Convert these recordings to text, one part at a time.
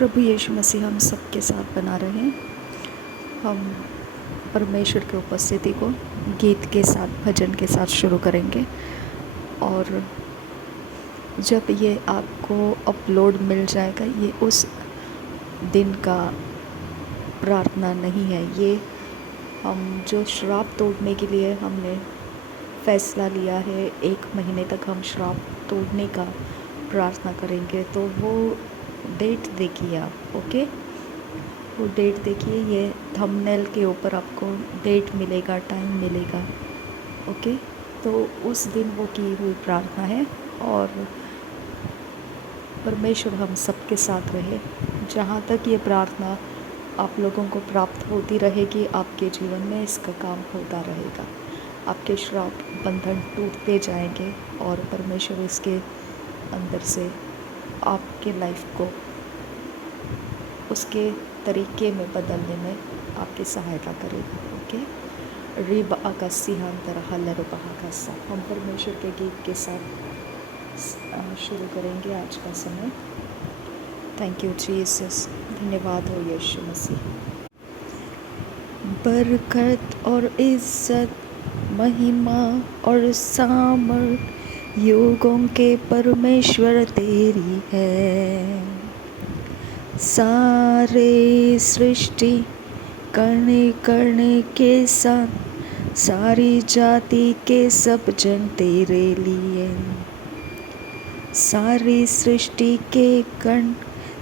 प्रभु यीशु मसीह हम सबके साथ बना रहे। हम परमेश्वर की उपस्थिति को गीत के साथ, भजन के साथ शुरू करेंगे। और जब ये आपको अपलोड मिल जाएगा, ये उस दिन का प्रार्थना नहीं है। ये हम जो श्राप तोड़ने के लिए हमने फ़ैसला लिया है, 1 महीने तक हम श्राप तोड़ने का प्रार्थना करेंगे। तो वो डेट देखिए आप, ओके। वो डेट देखिए, ये थंबनेल के ऊपर आपको डेट मिलेगा, टाइम मिलेगा, ओके। तो उस दिन वो की हुई प्रार्थना है और परमेश्वर हम सबके साथ रहे। जहाँ तक ये प्रार्थना आप लोगों को प्राप्त होती रहेगी, आपके जीवन में इसका काम होता रहेगा। आपके श्राप बंधन टूटते जाएंगे और परमेश्वर इसके अंदर से आपके लाइफ को उसके तरीके में बदलने में आपकी सहायता करेगा, ओके। रिब आकाशी हांतर हल्लर बहाकासा। हम परमेश्वर के गीत के साथ शुरू करेंगे आज का समय। थैंक यू जीसस, धन्यवाद हो यीशु मसीह। बरकत और इज्जत, महिमा और सामर्थ युगों के परमेश्वर तेरी है। सारे सृष्टि करने करने के साथ, सारी जाति के सब जन तेरे लिए। सारी सृष्टि के कण,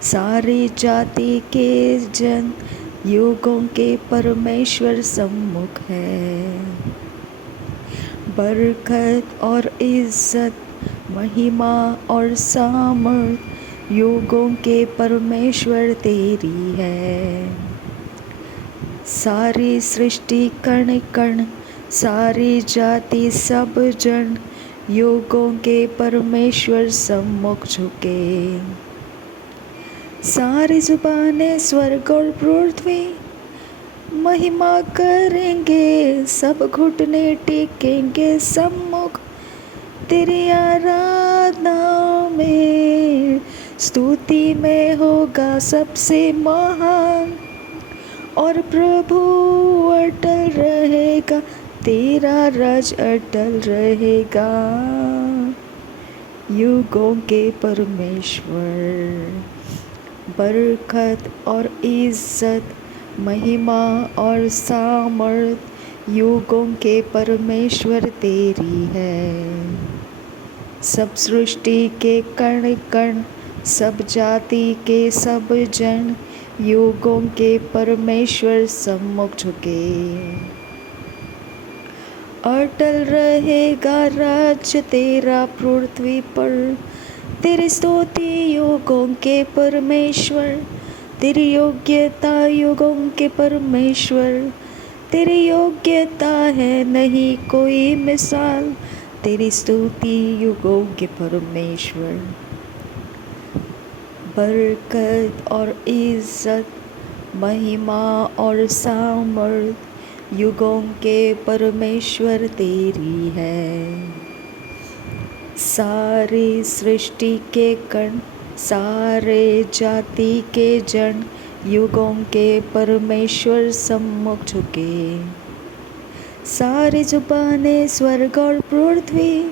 सारी जाति के जन युगों के परमेश्वर सम्मुख है। बरकत और इज्जत, महिमा और सामर्थ युगों के परमेश्वर तेरी है। सारी सृष्टि कण कण, सारी जाति सब जन युगों के परमेश्वर सम्मुख झुके। सारी जुबानें स्वर्ग और पृथ्वी महिमा करेंगे, सब घुटने टेकेंगे सम्मुख तेरी आराधना में। स्तुति में होगा सबसे महान और प्रभु अटल रहेगा, तेरा राज अटल रहेगा। युगों के परमेश्वर, बरकत और इज्जत, महिमा और सामर्थ युगों के परमेश्वर तेरी है। सब सृष्टि के कण कण, सब जाति के सब जन युगों के परमेश्वर सम्मुख झुके। अटल रहेगा राज्य तेरा पृथ्वी पर, तेरी स्तुति युगों के परमेश्वर। तेरी योग्यता युगों के परमेश्वर, तेरी योग्यता है नहीं कोई मिसाल। तेरी स्तुति युगों के परमेश्वर। बरकत और इज्जत, महिमा और सामर्थ युगों के परमेश्वर तेरी है। सारी सृष्टि के कण, सारे जाति के जन युगों के परमेश्वर सम्मुख झुके। सारी जुबानें स्वर्ग और पृथ्वी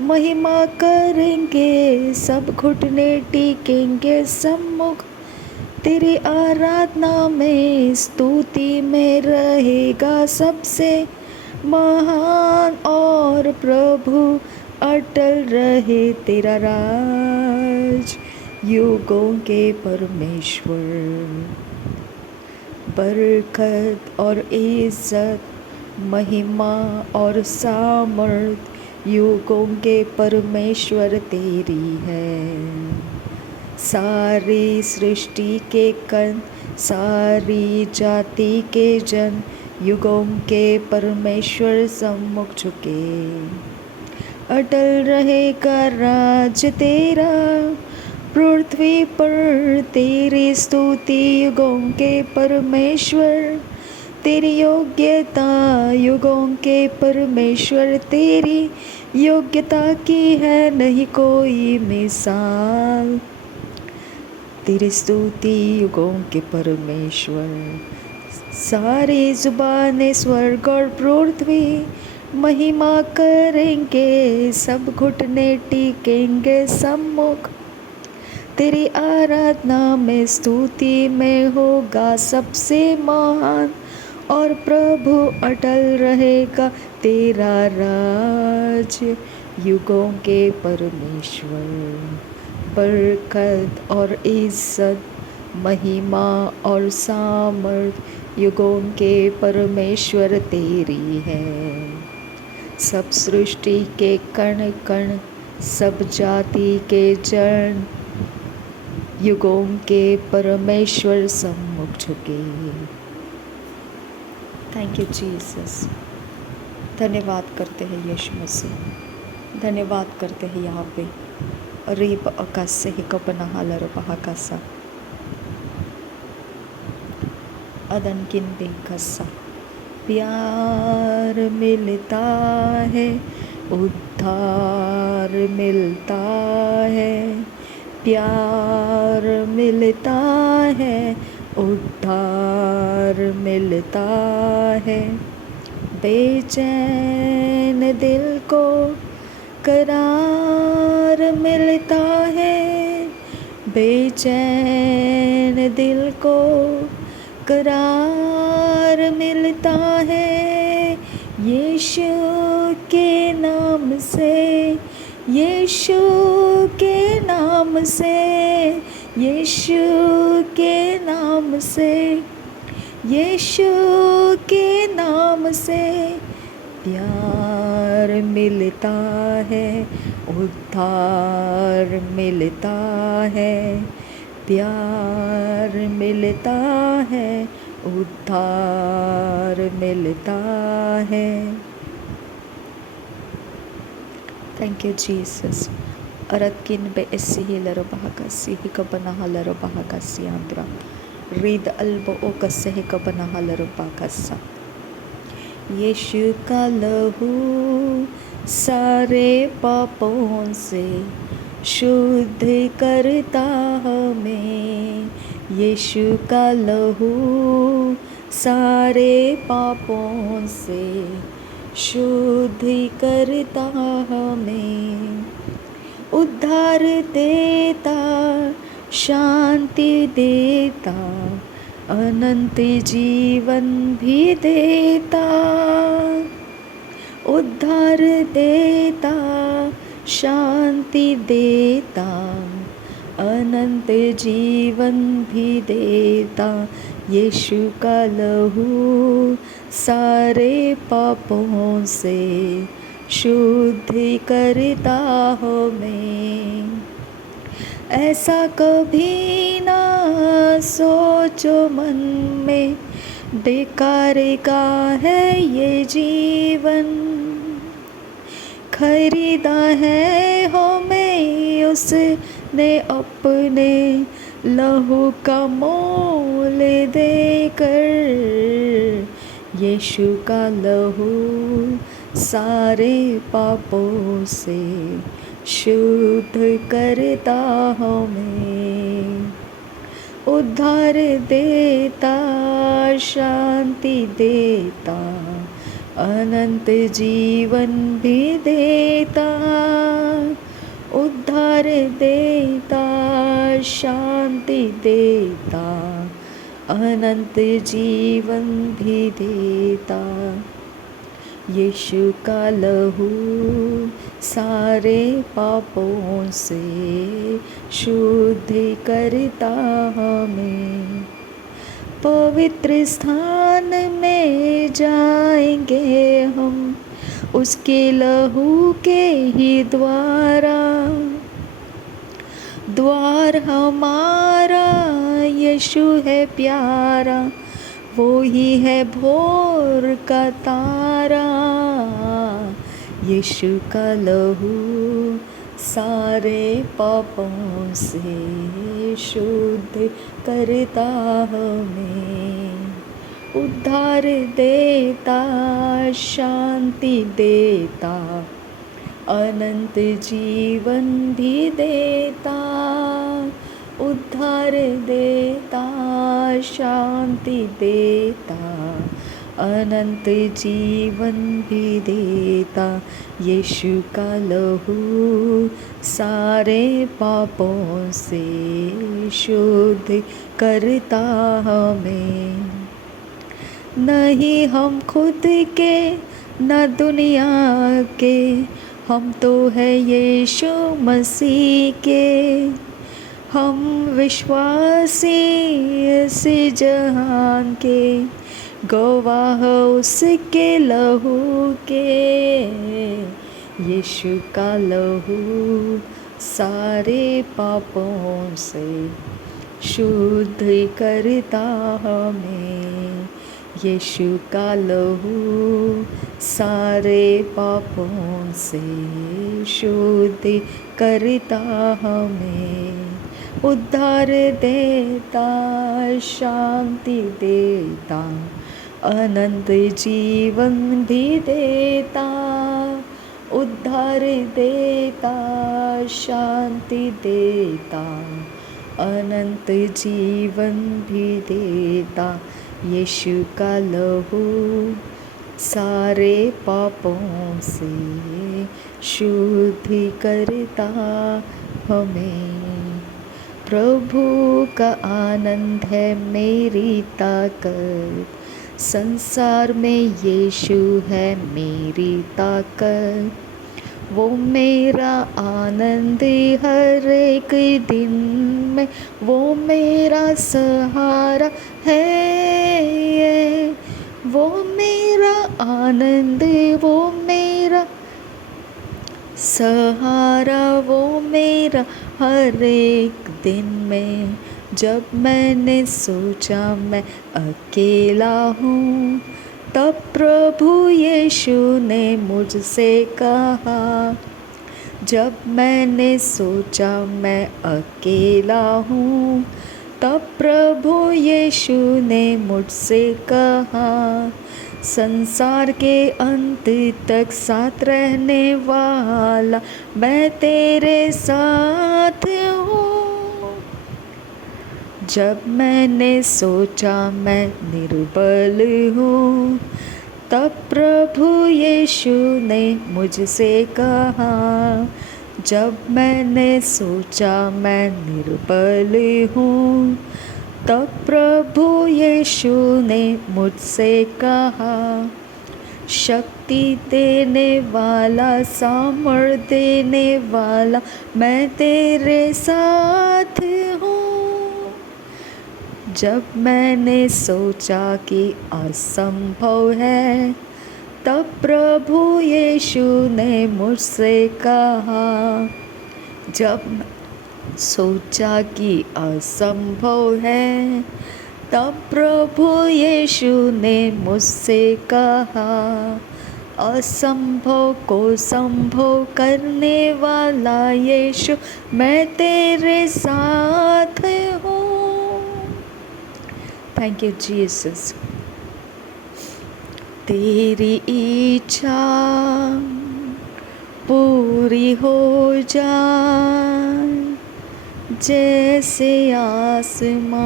महिमा करेंगे, सब घुटने टेकेंगे सम्मुख तेरी आराधना में। स्तुति में रहेगा सबसे महान और प्रभु अटल रहे तेरा राज, युगों के परमेश्वर। बरकत और इज्जत, महिमा और सामर्थ युगों के परमेश्वर तेरी है। सारी सृष्टि के कण, सारी जाति के जन युगों के परमेश्वर सम्मुख झुके। अटल रहेगा राज तेरा पृथ्वी पर, तेरी स्तुति युगों के परमेश्वर। तेरी योग्यता युगों के परमेश्वर, तेरी योग्यता की है नहीं कोई मिसाल। तेरी स्तुति युगों के परमेश्वर, सारी जुबानें स्वर्ग और पृथ्वी महिमा करेंगे, सब घुटने टिकेंगे सम्मुख तेरी आराधना में, स्तुति में होगा सबसे महान, और प्रभु अटल रहेगा तेरा राज युगों के परमेश्वर। बरकत और इज्जत, महिमा और सामर्थ युगों के परमेश्वर तेरी है। सब सृष्टि के कण कण, सब जाति के जन युगों के परमेश्वर सम्मुख झुके। Thank you Jesus. धन्यवाद करते हैं यीशु मसीह, धन्यवाद करते हैं यहाँ पे रीप अकासे ही कपना हालर बहाकासा अदन किन बेकसा। प्यार मिलता है, उद्धार मिलता है, प्यार मिलता है, उद्धार मिलता है। बेचैन दिल को करार मिलता है, बेचैन दिल को करार मिलता है। यीशु के नाम से, यीशु के नाम से, यीशु के नाम से, यीशु के नाम से प्यार मिलता है, उद्धार मिलता है, प्यार मिलता है, उद्धार मिलता है। Thank you Jesus. अरतकिन बे एस्सी लरो बहाकासी ही कबना हलरो बहाकासी आंद्रा रीद अल्बो ओ कसे ही कबना हलरो बहाकासा। यीशु का लहू सारे पापों से शुद्ध करता हमें, यीशु का लहू सारे पापों से शुद्ध करता हमें। उद्धार देता, शांति देता, अनंत जीवन भी देता। उद्धार देता, शांति देता, अनंत जीवन भी देता। यीशु का लहू सारे पापों से शुद्ध करता हमें। ऐसा कभी ना सोचो मन में, बेकार का है ये जीवन। खरीदा है हमें उसने अपने लहू का मोल देकर। यीशु का लहू सारे पापों से शुद्ध करता हमें। उद्धार देता, शांति देता, अनंत जीवन भी देता। उद्धार देता, शांति देता, अनंत जीवन भी देता। यीशु का लहू सारे पापों से शुद्ध करता हमें। पवित्र स्थान में जाएंगे हम उसके लहू के ही द्वारा। द्वार हमारा यीशु है प्यारा, वो ही है भोर का तारा। यीशु का लहू सारे पापों से शुद्ध करता हमें। उद्धार देता, शांति देता, अनंत जीवन भी देता। उद्धार देता, शांति देता, अनंत जीवन भी देता। यीशु का लहू सारे पापों से शुद्ध करता हमें। नहीं हम खुद के न दुनिया के, हम तो है यीशु मसीह के। हम विश्वासी इस जहान के, गवाह उसके लहू के। यीशु का लहू सारे पापों से शुद्ध करता हमें। यीशु का लहू सारे पापों से शुद्ध करता हमें। उद्धार देता, शांति देता, अनंत जीवन भी देता। उद्धार देता, शांति देता, अनंत जीवन भी देता। यीशु का लहू सारे पापों से शुद्ध करता हमें। प्रभु का आनंद है मेरी ताकत, संसार में यीशु है मेरी ताकत। वो मेरा आनंद हर एक दिन में, वो मेरा सहारा है। वो मेरा आनंद, वो मेरा सहारा, वो मेरा हर एक दिन में। जब मैंने सोचा मैं अकेला हूँ, तब प्रभु यीशु ने मुझसे कहा। जब मैंने सोचा मैं अकेला हूँ, तब प्रभु यीशु ने मुझसे कहा। संसार के अंत तक साथ रहने वाला मैं तेरे साथ हूँ। जब मैंने सोचा मैं निर्बल हूँ, तब प्रभु यीशु ने मुझसे कहा। जब मैंने सोचा मैं निर्बल हूँ, तब प्रभु यीशु ने मुझसे कहा। शक्ति देने वाला, सामर्थ देने वाला मैं तेरे साथ हूँ। जब मैंने सोचा कि असंभव है, तब प्रभु यीशु ने मुझसे कहा। जब सोचा कि असंभव है, तब प्रभु यीशु ने मुझसे कहा। असंभव को संभव करने वाला यीशु मैं तेरे साथ हूँ। Thank you Jesus. तेरी इच्छा पूरी हो जाए, जैसे आसमां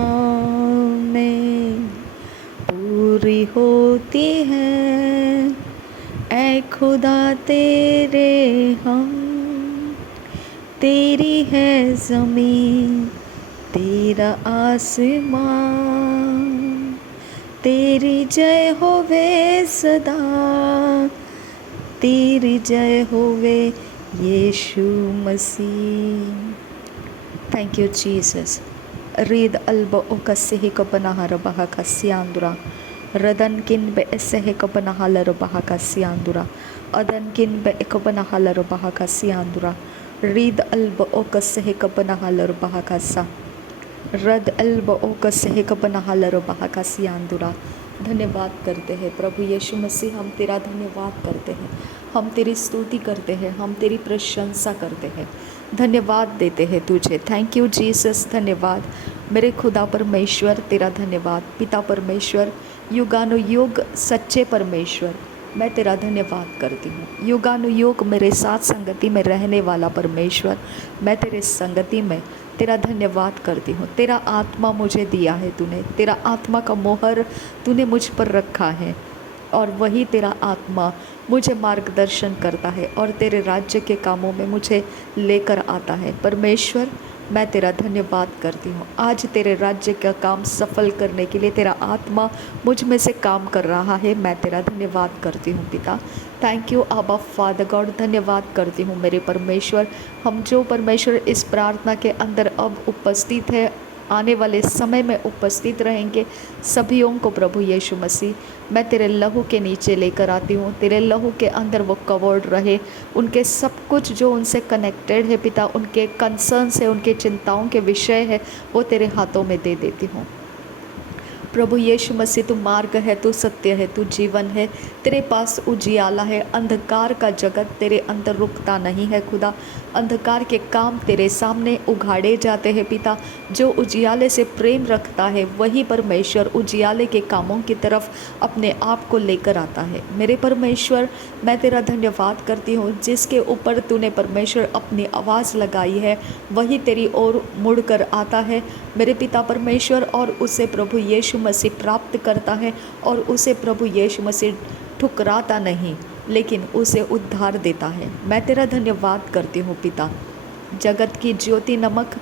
में पूरी होती है। ऐ खुदा तेरे हम, तेरी है ज़मीन, तेरा आसमां। तेरी जय होवे सदा, तेरी जय होवे यीशु मसीह। Thank you Jesus. रीद अल्ब ओकसिह कपनहर बहा कस्यांदुरा, रदन किन बे एसेह कपनहलर बहा कस्यांदुरा, अदन किन बे एकपनहलर बहा कस्यांदुरा। रीद अल्ब ओकसिह कपनहलर बहा कसा, रद अल्ब ओकसिह कपनहलर बहा कस्यांदुरा। धन्यवाद करते हैं प्रभु यीशु मसीह, हम तेरा धन्यवाद करते हैं, हम तेरी स्तुति करते हैं, हम तेरी प्रशंसा करते हैं, धन्यवाद देते हैं तुझे। Thank you Jesus. धन्यवाद मेरे खुदा परमेश्वर, तेरा धन्यवाद पिता परमेश्वर, युगानुयुग सच्चे परमेश्वर, मैं तेरा धन्यवाद करती हूँ। युगानुयुग मेरे साथ संगति में रहने वाला परमेश्वर, मैं तेरे संगति में तेरा धन्यवाद करती हूँ। तेरा आत्मा मुझे दिया है तूने, तेरा आत्मा का मोहर तूने मुझ पर रखा है और वही तेरा आत्मा मुझे मार्गदर्शन करता है और तेरे राज्य के कामों में मुझे लेकर आता है। परमेश्वर, मैं तेरा धन्यवाद करती हूँ। आज तेरे राज्य का काम सफल करने के लिए तेरा आत्मा मुझ में से काम कर रहा है। मैं तेरा धन्यवाद करती हूँ पिता। थैंक यू आबा फादर गॉड। धन्यवाद करती हूँ मेरे परमेश्वर। हम जो परमेश्वर इस प्रार्थना के अंदर अब उपस्थित है, आने वाले समय में उपस्थित रहेंगे, सभीयों को प्रभु यीशु मसीह मैं तेरे लहू के नीचे लेकर आती हूँ। तेरे लहू के अंदर वो कवर्ड रहे, उनके सब कुछ जो उनसे कनेक्टेड है पिता, उनके कंसर्न्स है, उनके चिंताओं के विषय है, वो तेरे हाथों में दे देती हूँ। प्रभु यीशु मसीह, तू मार्ग है, तू सत्य है, तू जीवन है, तेरे पास उजियाला है। अंधकार का जगत तेरे अंदर रुकता नहीं है खुदा। अंधकार के काम तेरे सामने उघाड़े जाते हैं पिता। जो उजियाले से प्रेम रखता है वही परमेश्वर उजियाले के कामों की तरफ अपने आप को लेकर आता है। मेरे परमेश्वर, मैं तेरा धन्यवाद करती हूँ। जिसके ऊपर तूने परमेश्वर अपनी आवाज़ लगाई है वही तेरी ओर मुड़ कर आता है मेरे पिता परमेश्वर, और उसे प्रभु यीशु मसीह प्राप्त करता है और उसे प्रभु यीशु मसीह ठुकराता नहीं लेकिन उसे उद्धार देता है। मैं तेरा धन्यवाद करती हूँ पिता। जगत की ज्योति नमक,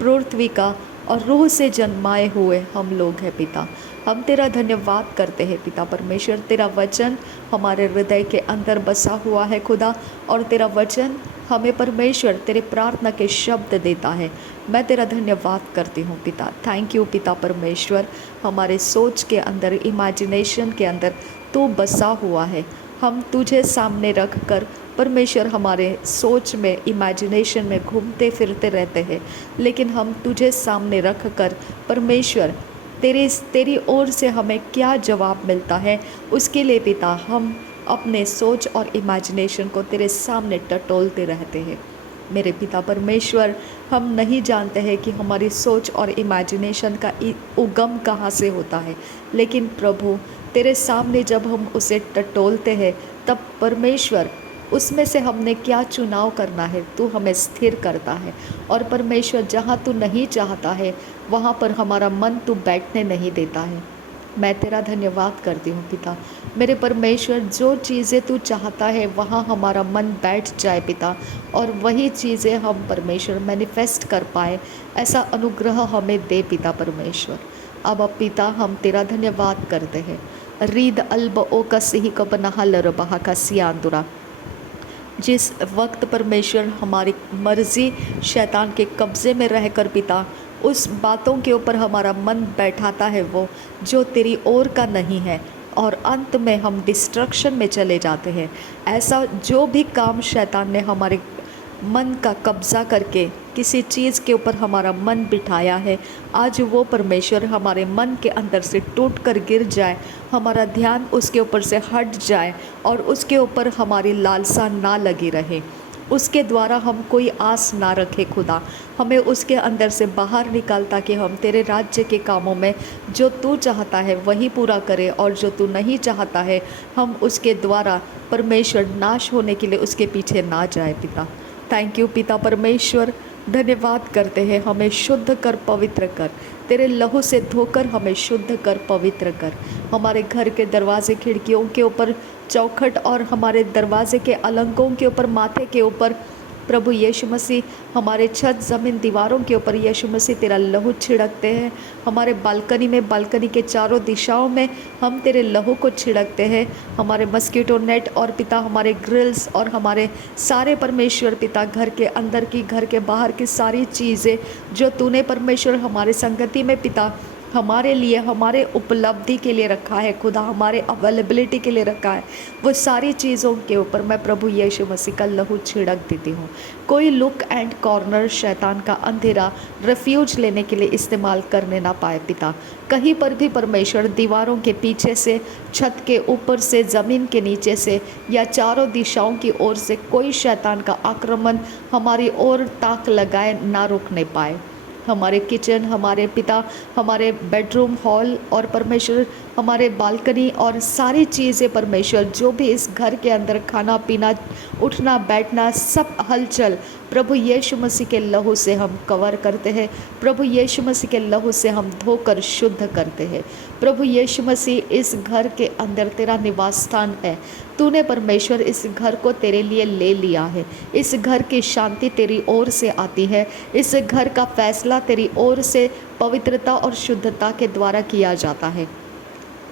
पृथ्वी का और रूह से जन्माए हुए हम लोग हैं पिता। हम तेरा धन्यवाद करते हैं पिता परमेश्वर। तेरा वचन हमारे हृदय के अंदर बसा हुआ है खुदा, और तेरा वचन हमें परमेश्वर तेरे प्रार्थना के शब्द देता है। मैं तेरा धन्यवाद करती हूँ पिता। थैंक यू पिता परमेश्वर। हमारे सोच के अंदर, इमेजिनेशन के अंदर तू बसा हुआ है। हम तुझे सामने रख कर परमेश्वर हमारे सोच में, इमेजिनेशन में घूमते फिरते रहते हैं, लेकिन हम तुझे सामने रख कर परमेश्वर तेरी ओर से हमें क्या जवाब मिलता है उसके लिए पिता हम अपने सोच और इमेजिनेशन को तेरे सामने टटोलते रहते हैं। मेरे पिता परमेश्वर, हम नहीं जानते हैं कि हमारी सोच और इमेजिनेशन का उगम कहाँ से होता है, लेकिन प्रभु तेरे सामने जब हम उसे टटोलते हैं तब परमेश्वर उसमें से हमने क्या चुनाव करना है तू हमें स्थिर करता है। और परमेश्वर, जहाँ तू नहीं चाहता है वहाँ पर हमारा मन तू बैठने नहीं देता है। मैं तेरा धन्यवाद करती हूँ पिता। मेरे परमेश्वर, जो चीज़ें तू चाहता है वहाँ हमारा मन बैठ जाए पिता, और वही चीज़ें हम परमेश्वर मैनिफेस्ट कर पाए, ऐसा अनुग्रह हमें दे पिता परमेश्वर। अब पिता हम तेरा धन्यवाद करते हैं। रीद अल्ब ओ का सिही का बना लर बहा का सियांदुरा। जिस वक्त परमेश्वर हमारी मर्ज़ी शैतान के कब्ज़े में रहकर पिता उस बातों के ऊपर हमारा मन बैठाता है वो जो तेरी ओर का नहीं है, और अंत में हम डिस्ट्रक्शन में चले जाते हैं। ऐसा जो भी काम शैतान ने हमारे मन का कब्ज़ा करके किसी चीज़ के ऊपर हमारा मन बिठाया है, आज वो परमेश्वर हमारे मन के अंदर से टूट कर गिर जाए, हमारा ध्यान उसके ऊपर से हट जाए और उसके ऊपर हमारी लालसा ना लगी रहे, उसके द्वारा हम कोई आस ना रखें खुदा। हमें उसके अंदर से बाहर निकाल ताकि हम तेरे राज्य के कामों में जो तू चाहता है वही पूरा करें, और जो तू नहीं चाहता है हम उसके द्वारा परमेश्वर नाश होने के लिए उसके पीछे ना जाए पिता। थैंक यू पिता परमेश्वर। धन्यवाद करते हैं। हमें शुद्ध कर, पवित्र कर, तेरे लहू से धोकर हमें शुद्ध कर, पवित्र कर। हमारे घर के दरवाजे, खिड़कियों के ऊपर, चौखट और हमारे दरवाजे के अलंकों के ऊपर, माथे के ऊपर प्रभु यीशु मसीह, हमारे छत, ज़मीन, दीवारों के ऊपर यीशु मसीह तेरा लहू छिड़कते हैं। हमारे बालकनी में, बालकनी के चारों दिशाओं में हम तेरे लहू को छिड़कते हैं। हमारे मस्कीटो नेट और पिता हमारे ग्रिल्स और हमारे सारे परमेश्वर पिता घर के अंदर की, घर के बाहर की सारी चीज़ें जो तूने परमेश्वर हमारे संगति में पिता हमारे लिए, हमारे उपलब्धि के लिए रखा है खुदा, हमारे अवेलेबिलिटी के लिए रखा है, वो सारी चीज़ों के ऊपर मैं प्रभु यीशु मसीह का लहू छिड़क देती हूँ। कोई लुक एंड कॉर्नर शैतान का अंधेरा रेफ्यूज लेने के लिए इस्तेमाल करने ना पाए पिता। कहीं पर भी परमेश्वर दीवारों के पीछे से, छत के ऊपर से, ज़मीन के नीचे से या चारों दिशाओं की ओर से कोई शैतान का आक्रमण हमारी ओर ताक लगाए ना रुकने पाए। हमारे किचन, हमारे पिता, हमारे बेडरूम, हॉल और परमेश्वर हमारे बालकनी और सारी चीज़ें परमेश्वर जो भी इस घर के अंदर खाना पीना, उठना बैठना, सब हलचल प्रभु यीशु मसीह के लहू से हम कवर करते हैं। प्रभु यीशु मसीह के लहू से हम धोकर शुद्ध करते हैं। प्रभु यीशु मसीह, इस घर के अंदर तेरा निवास स्थान है। तूने परमेश्वर इस घर को तेरे लिए ले लिया है। इस घर की शांति तेरी ओर से आती है। इस घर का फैसला तेरी ओर से पवित्रता और शुद्धता के द्वारा किया जाता है।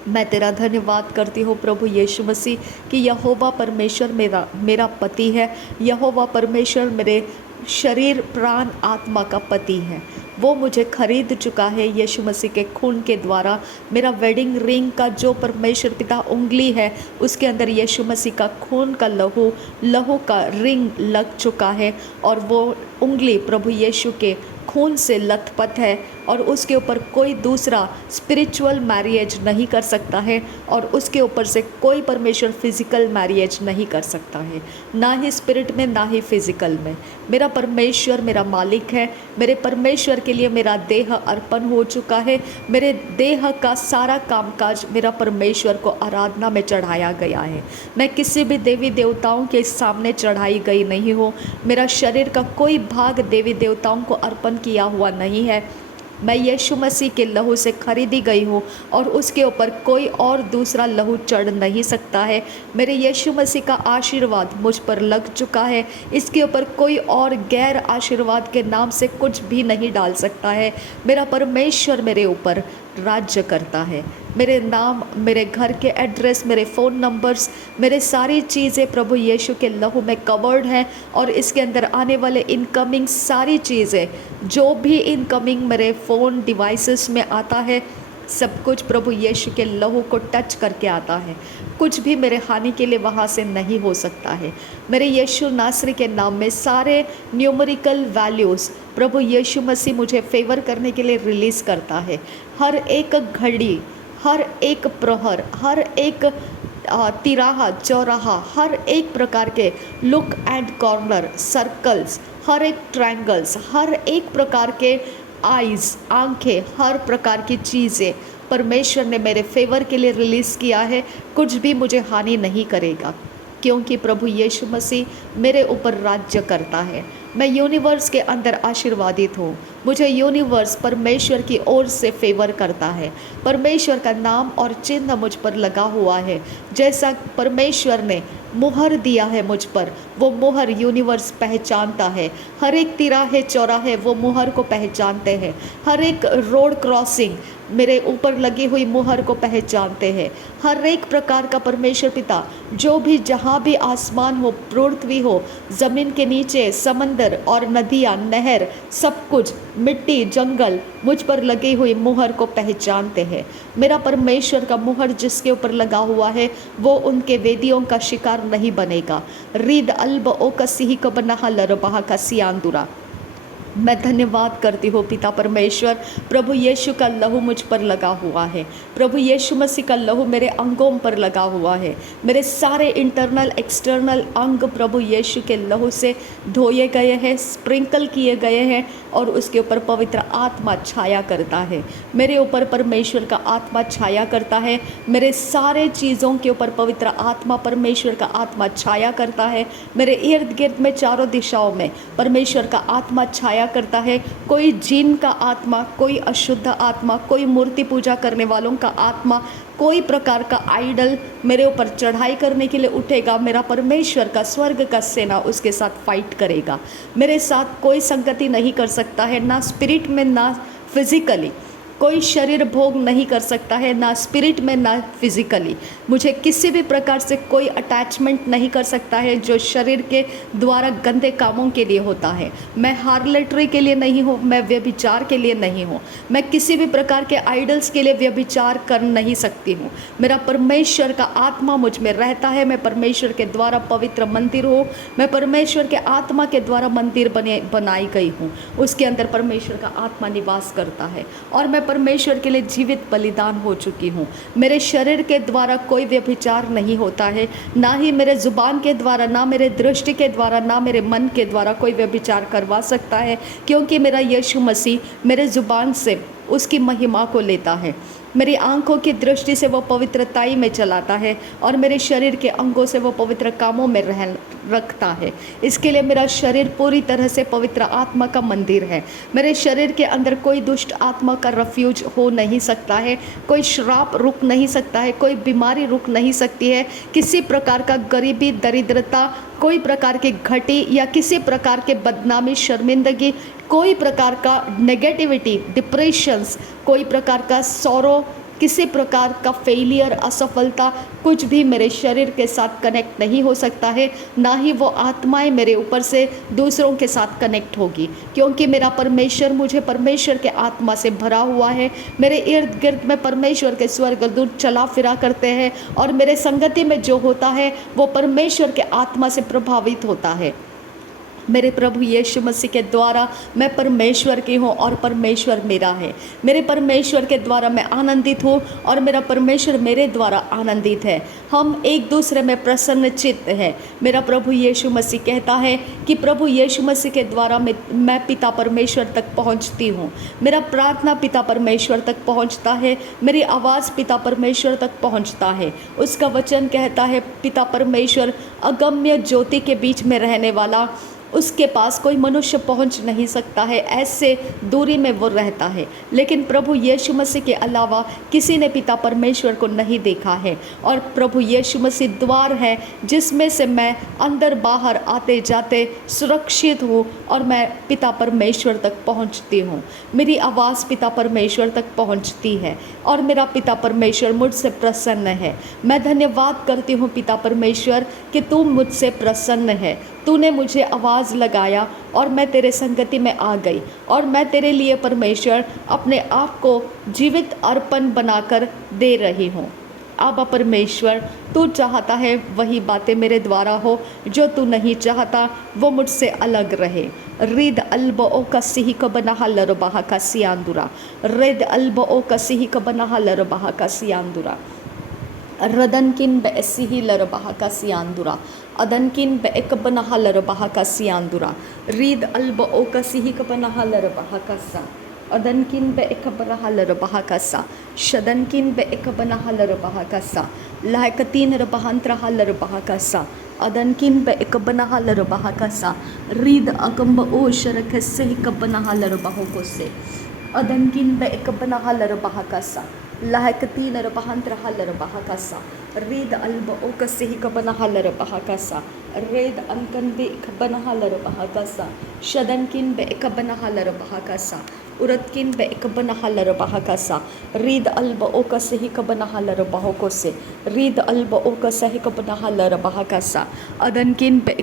मैं तेरा धन्यवाद करती हूँ प्रभु यीशु मसीह कि यहोवा परमेश्वर मेरा पति है। यहोवा परमेश्वर मेरे शरीर, प्राण, आत्मा का पति है। वो मुझे खरीद चुका है यीशु मसीह के खून के द्वारा। मेरा वेडिंग रिंग का जो परमेश्वर पिता उंगली है, उसके अंदर यीशु मसीह का खून का लहू का रिंग लग चुका है, और वो उंगली प्रभु यीशु के खून से लथपथ है, और उसके ऊपर कोई दूसरा स्पिरिचुअल मैरिएज नहीं कर सकता है, और उसके ऊपर से कोई परमेश्वर फिजिकल मैरिएज नहीं कर सकता है, ना ही स्पिरिट में ना ही फिजिकल में। मेरा परमेश्वर मेरा मालिक है। मेरे परमेश्वर के लिए मेरा देह अर्पण हो चुका है। मेरे देह का सारा कामकाज मेरा परमेश्वर को आराधना में चढ़ाया गया है। मैं किसी भी देवी देवताओं के सामने चढ़ाई गई नहीं हूँ। मेरा शरीर का कोई भाग देवी देवताओं को अर्पण किया हुआ नहीं है। मैं यीशु मसीह के लहू से खरीदी गई हूँ, और उसके ऊपर कोई और दूसरा लहू चढ़ नहीं सकता है। मेरे यीशु मसीह का आशीर्वाद मुझ पर लग चुका है। इसके ऊपर कोई और गैर आशीर्वाद के नाम से कुछ भी नहीं डाल सकता है। मेरा परमेश्वर मेरे ऊपर राज्य करता है। मेरे नाम, मेरे घर के एड्रेस, मेरे फ़ोन नंबर्स, मेरे सारी चीज़ें प्रभु यीशु के लहू में कवर्ड हैं, और इसके अंदर आने वाले इनकमिंग सारी चीज़ें, जो भी इनकमिंग मेरे फ़ोन डिवाइसेस में आता है, सब कुछ प्रभु यीशु के लहू को टच करके आता है। कुछ भी मेरे हानि के लिए वहाँ से नहीं हो सकता है। मेरे यीशु नासरी के नाम में सारे न्यूमेरिकल वैल्यूज़ प्रभु यीशु मसीह मुझे फेवर करने के लिए रिलीज़ करता है। हर एक घड़ी, हर एक प्रहर, हर एक तिराहा, चौराहा, हर एक प्रकार के लुक एंड कॉर्नर, सर्कल्स, हर एक ट्रायंगल्स, हर एक प्रकार के आइज़, आंखें, हर प्रकार की चीज़ें परमेश्वर ने मेरे फेवर के लिए रिलीज़ किया है। कुछ भी मुझे हानि नहीं करेगा, क्योंकि प्रभु यीशु मसीह मेरे ऊपर राज्य करता है। मैं यूनिवर्स के अंदर आशीर्वादित हूँ। मुझे यूनिवर्स परमेश्वर की ओर से फेवर करता है। परमेश्वर का नाम और चिन्ह मुझ पर लगा हुआ है। जैसा परमेश्वर ने मुहर दिया है मुझ पर, वो मुहर यूनिवर्स पहचानता है। हर एक तिराहे चौराहे वो मुहर को पहचानते हैं। हर एक रोड क्रॉसिंग मेरे ऊपर लगी हुई मुहर को पहचानते हैं। हर एक प्रकार का परमेश्वर पिता, जो भी जहाँ भी आसमान हो, पृथ्वी हो, ज़मीन के नीचे समंदर और नदियाँ, नहर, सब कुछ, मिट्टी, जंगल, मुझ पर लगी हुई मुहर को पहचानते हैं। मेरा परमेश्वर का मुहर जिसके ऊपर लगा हुआ है, वो उनके वेदियों का शिकार नहीं बनेगा। रीद अल्ब ओ कसी को बना लरबहा का सियांदुरा। मैं धन्यवाद करती हूँ पिता परमेश्वर, प्रभु यीशु का लहू मुझ पर लगा हुआ है। प्रभु यीशु मसीह का लहू मेरे अंगों पर लगा हुआ है। मेरे सारे इंटरनल एक्सटर्नल अंग प्रभु यीशु के लहू से धोए गए हैं, स्प्रिंकल किए गए हैं, और उसके ऊपर पवित्र आत्मा छाया करता है। मेरे ऊपर परमेश्वर का आत्मा छाया करता है। मेरे सारे चीज़ों के ऊपर पवित्र आत्मा, परमेश्वर का आत्मा छाया करता है। मेरे इर्द गिर्द में चारों दिशाओं में परमेश्वर का आत्मा छाया करता है। कोई जिन का आत्मा, कोई अशुद्ध आत्मा, कोई मूर्ति पूजा करने वालों का आत्मा, कोई प्रकार का आइडल मेरे ऊपर चढ़ाई करने के लिए उठेगा, मेरा परमेश्वर का स्वर्ग का सेना उसके साथ फाइट करेगा। मेरे साथ कोई संगति नहीं कर सकता है, ना स्पिरिट में ना फिजिकली। कोई शरीर भोग नहीं कर सकता है, ना स्पिरिट में ना फिजिकली। मुझे किसी भी प्रकार से कोई अटैचमेंट नहीं कर सकता है जो शरीर के द्वारा गंदे कामों के लिए होता है। मैं हार्लेट्री के लिए नहीं हूँ, मैं व्यभिचार के लिए नहीं हूँ, मैं किसी भी प्रकार के आइडल्स के लिए व्यभिचार कर नहीं सकती हूँ। मेरा परमेश्वर का आत्मा मुझ में रहता है। मैं परमेश्वर के द्वारा पवित्र मंदिर हूँ। मैं परमेश्वर के आत्मा के द्वारा मंदिर बनाई गई हूँ। उसके अंदर परमेश्वर का आत्मा निवास करता है, और मैं परमेश्वर के लिए जीवित बलिदान हो चुकी हूँ। मेरे शरीर के द्वारा कोई व्यभिचार नहीं होता है, ना ही मेरे जुबान के द्वारा, ना मेरे दृष्टि के द्वारा, ना मेरे मन के द्वारा कोई व्यभिचार करवा सकता है, क्योंकि मेरा यीशु मसीह मेरे जुबान से उसकी महिमा को लेता है। मेरी आंखों की दृष्टि से वो पवित्रताई में चलाता है और मेरे शरीर के अंगों से वो पवित्र कामों में रखता है। इसके लिए मेरा शरीर पूरी तरह से पवित्र आत्मा का मंदिर है। मेरे शरीर के अंदर कोई दुष्ट आत्मा का रेफ्यूज हो नहीं सकता है, कोई श्राप रुक नहीं सकता है, कोई बीमारी रुक नहीं सकती है, किसी प्रकार का गरीबी, दरिद्रता, कोई प्रकार की घटी या किसी प्रकार के बदनामी, शर्मिंदगी, कोई प्रकार का नेगेटिविटी, डिप्रेशंस, कोई प्रकार का सौरो, किसी प्रकार का फेलियर, असफलता, कुछ भी मेरे शरीर के साथ कनेक्ट नहीं हो सकता है। ना ही वो आत्माएं मेरे ऊपर से दूसरों के साथ कनेक्ट होगी, क्योंकि मेरा परमेश्वर मुझे परमेश्वर के आत्मा से भरा हुआ है। मेरे इर्द गिर्द में परमेश्वर के स्वर्गदूत चला फिरा करते हैं और मेरे संगति में जो होता है वो परमेश्वर के आत्मा से प्रभावित होता है। मेरे प्रभु यीशु मसीह के द्वारा मैं परमेश्वर की हूँ और परमेश्वर मेरा है। मेरे परमेश्वर के द्वारा मैं आनंदित हूँ और मेरा परमेश्वर मेरे द्वारा आनंदित है। हम एक दूसरे में प्रसन्न चित्त है। मेरा प्रभु यीशु मसीह कहता है कि प्रभु यीशु मसीह के द्वारा मैं पिता परमेश्वर तक पहुँचती हूँ। मेरा प्रार्थना पिता परमेश्वर तक पहुँचता है, मेरी आवाज़ पिता परमेश्वर तक पहुँचता है। उसका वचन कहता है पिता परमेश्वर अगम्य ज्योति के बीच में रहने वाला, उसके पास कोई मनुष्य पहुंच नहीं सकता है, ऐसे दूरी में वो रहता है। लेकिन प्रभु यीशु मसीह के अलावा किसी ने पिता परमेश्वर को नहीं देखा है और प्रभु यीशु मसीह द्वार है जिसमें से मैं अंदर बाहर आते जाते सुरक्षित हूँ और मैं पिता परमेश्वर तक पहुँचती हूँ। मेरी आवाज़ पिता परमेश्वर तक पहुँचती है और मेरा पिता परमेश्वर मुझसे प्रसन्न है। मैं धन्यवाद करती हूँ पिता परमेश्वर कि तू मुझसे प्रसन्न है। तूने मुझे आवाज़ लगाया और मैं तेरे संगति में आ गई और मैं तेरे लिए परमेश्वर अपने आप को जीवित अर्पण बनाकर दे रही हूँ। अब परमेश्वर तू चाहता है वही बातें मेरे द्वारा हो, जो तू नहीं चाहता वो मुझसे अलग रहे। रिद अल्ब ओ कसिही कबनहा लरबाहा का सियांदुरा, रिद अल्ब ओ कसिही कबनहा लरबाहा का सियांदुरा, रदनकिन बेसिही लरबाहा का सियांदुरा, अदनकिन बेकबनहा लरबाहा का सियांदुरा, रीद अल्ब ओ कसिही कबनहा लरबाहा का सा, अदनकिन बेकबनहा लरबाहा का सा, शदनकिन बेकबनहा लरबाहा का सा, लायकतीन रबहांतरहा लरबाहा का सा, अदनकिन बेकबनहा लरबाहा का सा, रीद अकम्ब ओ शरखसे कबनहा लरबाहो को से, अदनकिन बेकबनहा लरबाहा का सा, लाहकतीन रबहांतरहा लरबाहा का सा, रेद अल्ब ओ कसे ही कबनहा लरबाहा का सा, रेद अनकन बे कबनहा लरबाहा का सा, शदनकिन बे कबनहा लरबाहा का सा, उरतकिन बे कबनहा लरबाहा का सा, रीद अल्ब ओ कसे ही कबनहा लरबाहो को से, रीद अल्ब ओ कसे ही कबनहा लरबाहा का सा, अदनकिन बे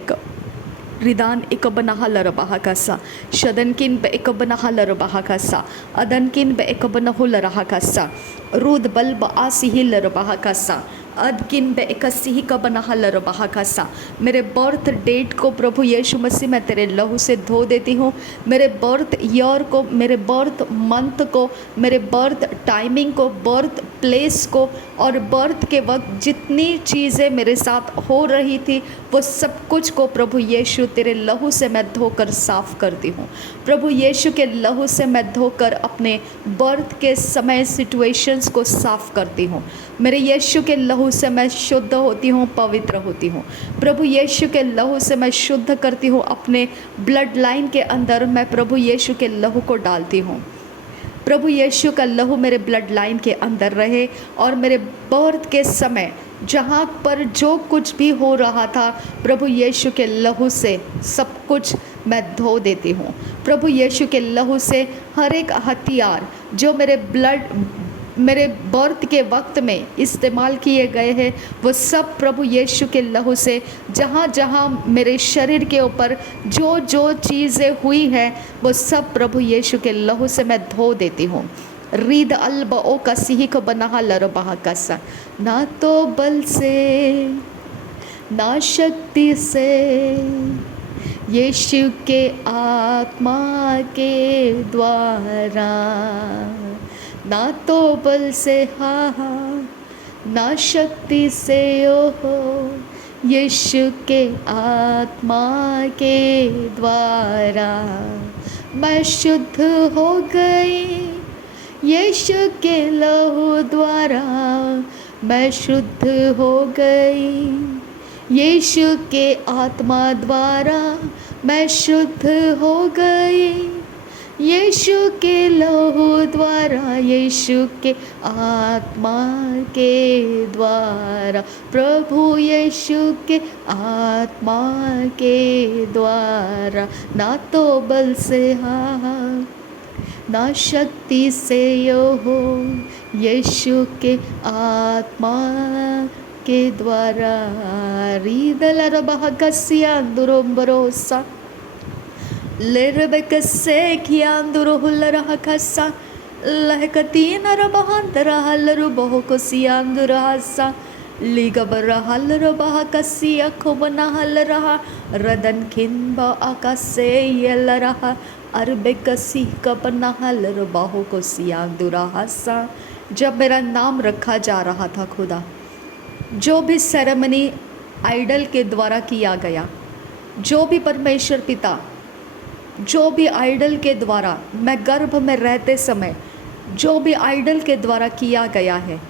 रिदान एकबनहा लरबाहा का सा, शदनकिन बे एकबनहा लरबाहा का सा, अदनकिन बे एकबनहु लरहा का सा, रूद बल्ब आसिही लरबाहा का सा, अदकिन बे एकसिही कबनहा लरबाहा का सा। मेरे बर्थ डेट को प्रभु यीशु मसीह मैं तेरे लहू से धो देती हूँ। मेरे बर्थ ईयर को, मेरे बर्थ मंथ को, मेरे बर्थ टाइमिंग को, बर्थ प्लेस को और बर्थ के वक्त जितनी चीज़ें मेरे साथ हो रही थी वो सब कुछ को प्रभु यीशु तेरे लहू से मैं धोकर साफ़ करती हूँ। प्रभु यीशु के लहू से मैं धोकर अपने बर्थ के समय सिचुएशंस को साफ़ करती हूँ। मेरे यीशु के लहू से मैं शुद्ध होती हूँ, पवित्र होती हूँ। प्रभु यीशु के लहू से मैं शुद्ध करती हूँ। अपने ब्लड लाइन के अंदर मैं प्रभु यीशु के लहू को डालती हूँ। प्रभु यीशु का लहू मेरे ब्लड लाइन के अंदर रहे और मेरे बर्थ के समय जहाँ पर जो कुछ भी हो रहा था प्रभु यीशु के लहू से सब कुछ मैं धो देती हूँ। प्रभु यीशु के लहू से हर एक हथियार जो मेरे बर्थ के वक्त में इस्तेमाल किए गए हैं वो सब प्रभु यीशु के लहू से, जहाँ जहाँ मेरे शरीर के ऊपर जो जो चीज़ें हुई हैं वो सब प्रभु यीशु के लहू से मैं धो देती हूँ। रीद अल्ब ओ कसिही को बनहा लरबाहा कसा, ना तो बल से ना शक्ति से, यीशु के आत्मा के द्वारा, ना तो बल से हाँ ना शक्ति से ओहो, यीशु के आत्मा के द्वारा मैं शुद्ध हो गई, यीशु के लहू द्वारा मैं शुद्ध हो गई। यीशु के आत्मा द्वारा मैं शुद्ध हो गई। यीशु के लहू द्वारा, यीशु के आत्मा के द्वारा, प्रभु यीशु के आत्मा के द्वारा, ना तो बल से हाँ ना शक्ति से यो हो, यीशु के आत्मा के द्वारा। रीदलर बहकसिया दुरोम्बरोसा लेरबेकसे कियांदुरो हुल्लरह कसा लहकतीन रबहंतरा हल्लरु बहुकोसियांदुरा हसा लिगबरा हल्लरु बहकसिया खोबना हल्लरहा रदन खिंबा आकासे यल्लरहा अरबेकसी कपना हल्लरु बहुकोसियांदुरा हसा। जब मेरा नाम रखा जा रहा था खुदा, जो भी सेरेमनी आइडल के द्वारा किया गया, जो भी परमेश्वर पिता, जो भी आइडल के द्वारा मैं गर्भ में रहते समय जो भी आइडल के द्वारा किया गया है,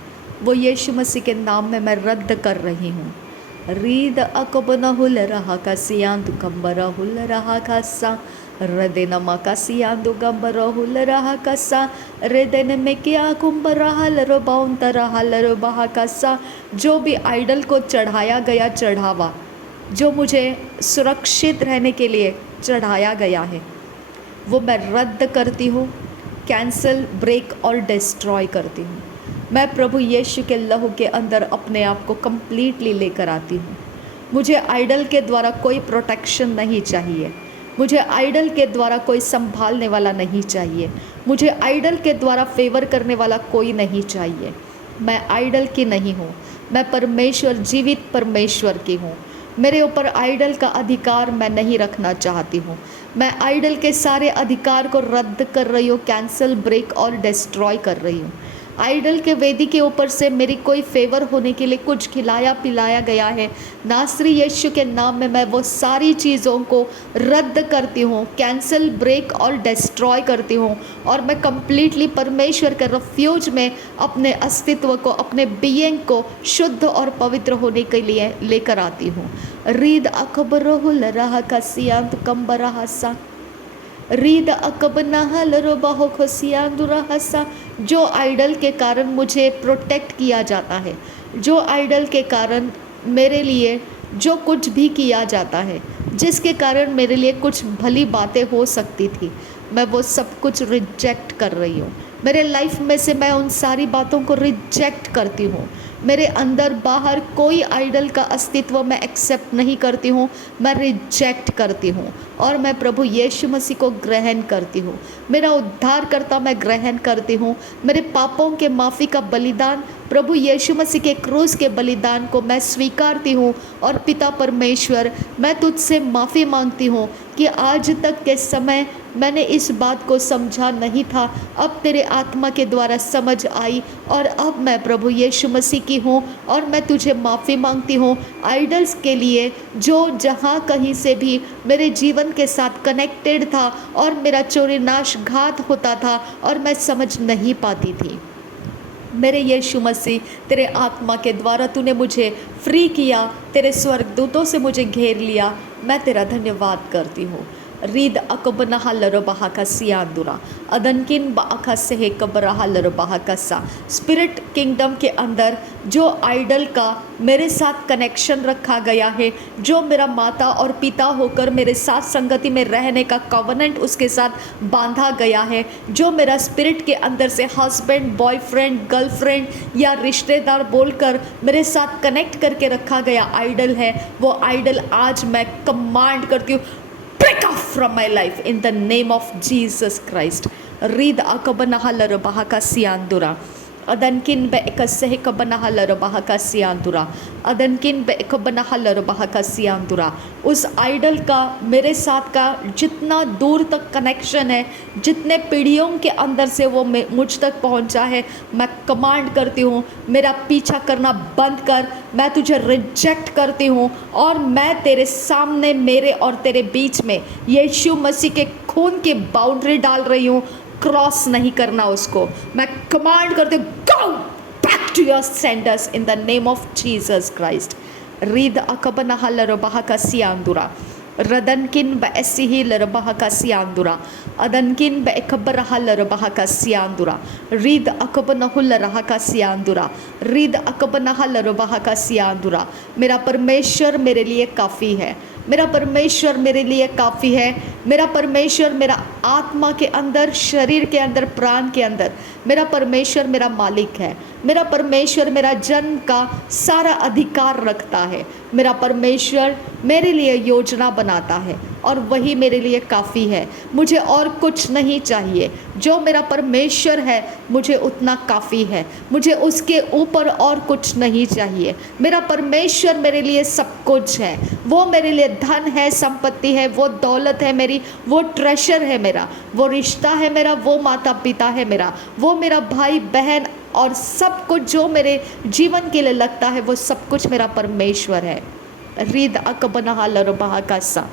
वो यीशु मसीह के नाम में मैं रद्द कर रही हूँ। रीद अकबना हुल रहा का सियांदु कंबरा हुल रहा का रदेनमा का सियांदु गंबरा हुल रहा का रेदेन में क्या कुंबरा हलरो बाउंतरा हलरो बहा का। जो भी आइडल को चढ़ाया गया चढ़ावा, जो मुझे सुरक्षित रहने के लिए चढ़ाया गया है, वो मैं रद्द करती हूँ, कैंसिल, ब्रेक और डिस्ट्रॉय करती हूँ। मैं प्रभु यीशु के लहू के अंदर अपने आप को कंप्लीटली लेकर आती हूँ। मुझे आइडल के द्वारा कोई प्रोटेक्शन नहीं चाहिए, मुझे आइडल के द्वारा कोई संभालने वाला नहीं चाहिए, मुझे आइडल के द्वारा फेवर करने वाला कोई नहीं चाहिए। मैं आइडल की नहीं हूँ, मैं परमेश्वर, जीवित परमेश्वर की हूँ। मेरे ऊपर आइडल का अधिकार मैं नहीं रखना चाहती हूँ। मैं आइडल के सारे अधिकार को रद्द कर रही हूँ, कैंसिल, ब्रेक और डिस्ट्रॉय कर रही हूँ। आइडल के वेदी के ऊपर से मेरी कोई फेवर होने के लिए कुछ खिलाया पिलाया गया है, नासरी यीशु के नाम में मैं वो सारी चीज़ों को रद्द करती हूँ, कैंसिल, ब्रेक और डिस्ट्रॉय करती हूँ। और मैं कंप्लीटली परमेश्वर के रिफ्यूज में अपने अस्तित्व को, अपने बीइंग को शुद्ध और पवित्र होने के लिए लेकर आती हूँ। रीद अकबरहुल रहा का सियांत कम्बरा हसा रीद अकबनाहलरो बहु खुशियांदुरा हसा। जो आइडल के कारण मुझे प्रोटेक्ट किया जाता है, जो आइडल के कारण मेरे लिए जो कुछ भी किया जाता है, जिसके कारण मेरे लिए कुछ भली बातें हो सकती थी, मैं वो सब कुछ रिजेक्ट कर रही हूँ। मेरे लाइफ में से मैं उन सारी बातों को रिजेक्ट करती हूँ। मेरे अंदर बाहर कोई आइडल का अस्तित्व मैं एक्सेप्ट नहीं करती हूँ, मैं रिजेक्ट करती हूँ और मैं प्रभु यीशु मसीह को ग्रहण करती हूँ। मेरा उद्धारकर्ता मैं ग्रहण करती हूँ। मेरे पापों के माफ़ी का बलिदान, प्रभु यीशु मसीह के क्रूस के बलिदान को मैं स्वीकारती हूँ। और पिता परमेश्वर, मैं तुझसे माफ़ी मांगती हूँ कि आज तक के समय मैंने इस बात को समझा नहीं था, अब तेरे आत्मा के द्वारा समझ आई और अब मैं प्रभु यीशु मसीह की हूँ और मैं तुझे माफ़ी मांगती हूँ आइडल्स के लिए, जो जहाँ कहीं से भी मेरे जीवन के साथ कनेक्टेड था और मेरा चोरी नाश घात होता था और मैं समझ नहीं पाती थी। मेरे यीशु मसीह, तेरे आत्मा के द्वारा तूने मुझे फ्री किया, तेरे स्वर्गदूतों से मुझे घेर लिया, मैं तेरा धन्यवाद करती हूँ। रीद अकबना लरो बहा का सियांदुरा अदनकिन बाखा से है कबरा लरो बहा का सा। स्पिरिट किंगडम के अंदर जो आइडल का मेरे साथ कनेक्शन रखा गया है, जो मेरा माता और पिता होकर मेरे साथ संगति में रहने का कवनेंट उसके साथ बांधा गया है, जो मेरा स्पिरिट के अंदर से हस्बैंड, बॉयफ्रेंड, गर्लफ्रेंड या रिश्तेदार बोलकर मेरे साथ कनेक्ट करके रखा गया आइडल है, वो आइडल आज मैं कमांड करती हूँ, break off from my life in the name of Jesus Christ. Read akabanahalar bahaka siandura. अदनकिन बे एकसहे कबनाहलर बहका सियांदुरा अदनकिन बे एकबनाहलर बहका सियांदुरा। उस आइडल का मेरे साथ का जितना दूर तक कनेक्शन है, जितने पीढ़ियों के अंदर से वो मुझ तक पहुंचा है, मैं कमांड करती हूँ मेरा पीछा करना बंद कर, मैं तुझे रिजेक्ट करती हूँ और मैं तेरे सामने, मेरे और तेरे बीच में यीशु मसीह के खून की बाउंड्री डाल रही हूँ। क्रॉस नहीं करना उसको। मैं कमांड करती हूँ, go back to your senders in the name of Jesus Christ. रीद अकबना लरबाह का सियांदुरा रदनकिन बसिही लरबाह का सियांदुरा अदनकिन बकबरहा लरबाह का सियांदुरा रीद अकबनहु लरहा का सियांदुरा रीद अकबनहा लरबाह का सियांदुरा। मेरा परमेश्वर मेरे लिए काफ़ी है, मेरा परमेश्वर मेरे लिए काफ़ी है। मेरा परमेश्वर मेरा आत्मा के अंदर, शरीर के अंदर, प्राण के अंदर, मेरा परमेश्वर मेरा मालिक है। मेरा परमेश्वर मेरा जन्म का सारा अधिकार रखता है। मेरा परमेश्वर मेरे लिए योजना बनाता है और वही मेरे लिए काफ़ी है। मुझे और कुछ नहीं चाहिए। जो मेरा परमेश्वर है मुझे उतना काफ़ी है। मुझे उसके ऊपर और कुछ नहीं चाहिए। मेरा परमेश्वर मेरे लिए सब कुछ है। वो मेरे लिए धन है, संपत्ति है, वो दौलत है मेरी, वो ट्रेशर है मेरा, वो रिश्ता है मेरा, वो माता पिता है मेरा, वो मेरा भाई बहन और सब कुछ जो मेरे जीवन के लिए लगता है वो सब कुछ मेरा परमेश्वर है। रीद अकबनहा लरबाह का सा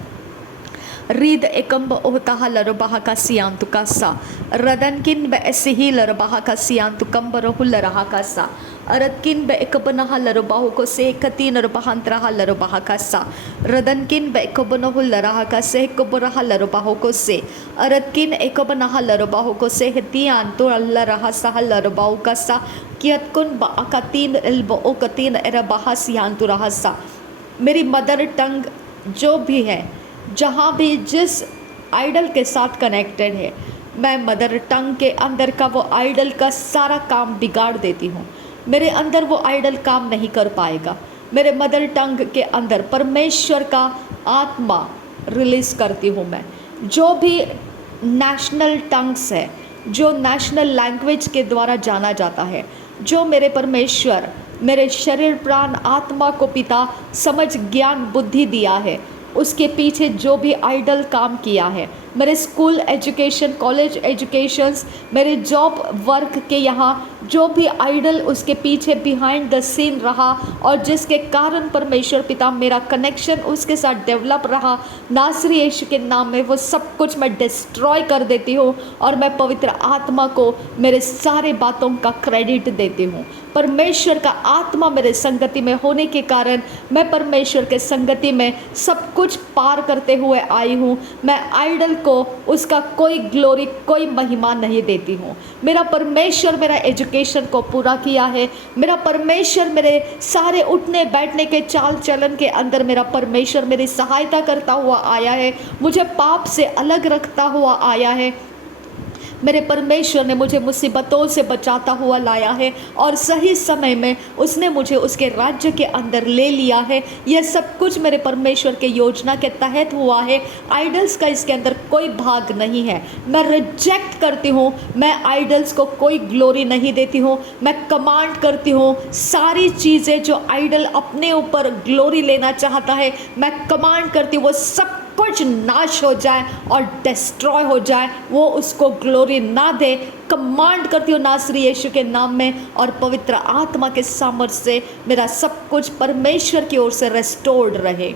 रीद एकम्ब ओहताहा लरबाह का सियांतु का सा रदनकिन बसिही लरबाह का सियांतु कम्बरहु लरहा का सा अरदकिन बकबनहा लरबाहु को से कती नरबहांतरहा लरबाह का सा रदनकिन बकबनहु लरहा का से कबरहा लरबाहु को से अरदकिन एकबनहा लरबाहु को से हतियांतु अल्लाह रहा सा लरबाहु का सा कियतकुन बकतीन अल्बो कतीन अरबाह सियांतु रहा सा। मेरी मदर टंग जो भी है, जहाँ भी जिस आइडल के साथ कनेक्टेड है, मैं मदर टंग के अंदर का वो आइडल का सारा काम बिगाड़ देती हूँ। मेरे अंदर वो आइडल काम नहीं कर पाएगा। मेरे मदर टंग के अंदर परमेश्वर का आत्मा रिलीज़ करती हूँ मैं। जो भी नेशनल टंग्स है, जो नेशनल लैंग्वेज के द्वारा जाना जाता है, जो मेरे परमेश्वर मेरे शरीर प्राण आत्मा को पिता समझ ज्ञान बुद्धि दिया है, उसके पीछे जो भी आइडल काम किया है, मेरे स्कूल एजुकेशन, कॉलेज एजुकेशंस, मेरे जॉब वर्क के यहाँ जो भी आइडल उसके पीछे बिहाइंड द सीन रहा और जिसके कारण परमेश्वर पिता मेरा कनेक्शन उसके साथ डेवलप रहा, नासरी यीशु के नाम में वो सब कुछ मैं डिस्ट्रॉय कर देती हूँ और मैं पवित्र आत्मा को मेरे सारे बातों का क्रेडिट देती हूँ। परमेश्वर का आत्मा मेरे संगति में होने के कारण मैं परमेश्वर के संगति में सब कुछ पार करते हुए आई हूँ। मैं आइडल को उसका कोई ग्लोरी, कोई महिमा नहीं देती हूँ। मेरा परमेश्वर मेरा एजुकेशन को पूरा किया है। मेरा परमेश्वर मेरे सारे उठने बैठने के चाल चलन के अंदर मेरा परमेश्वर मेरी सहायता करता हुआ आया है। मुझे पाप से अलग रखता हुआ आया है। मेरे परमेश्वर ने मुझे मुसीबतों से बचाता हुआ लाया है और सही समय में उसने मुझे उसके राज्य के अंदर ले लिया है। यह सब कुछ मेरे परमेश्वर के योजना के तहत हुआ है। आइडल्स का इसके अंदर कोई भाग नहीं है। मैं रिजेक्ट करती हूँ। मैं आइडल्स को कोई ग्लोरी नहीं देती हूँ। मैं कमांड करती हूँ सारी चीज़ें जो आइडल अपने ऊपर ग्लोरी लेना चाहता है, मैं कमांड करती हूँ वो सब कुछ नाश हो जाए और डिस्ट्रॉय हो जाए, वो उसको ग्लोरी ना दे। कमांड करती हूँ नासरी यीशु के नाम में और पवित्र आत्मा के सामर्थ्य से मेरा सब कुछ परमेश्वर की ओर से रेस्टोर्ड रहे।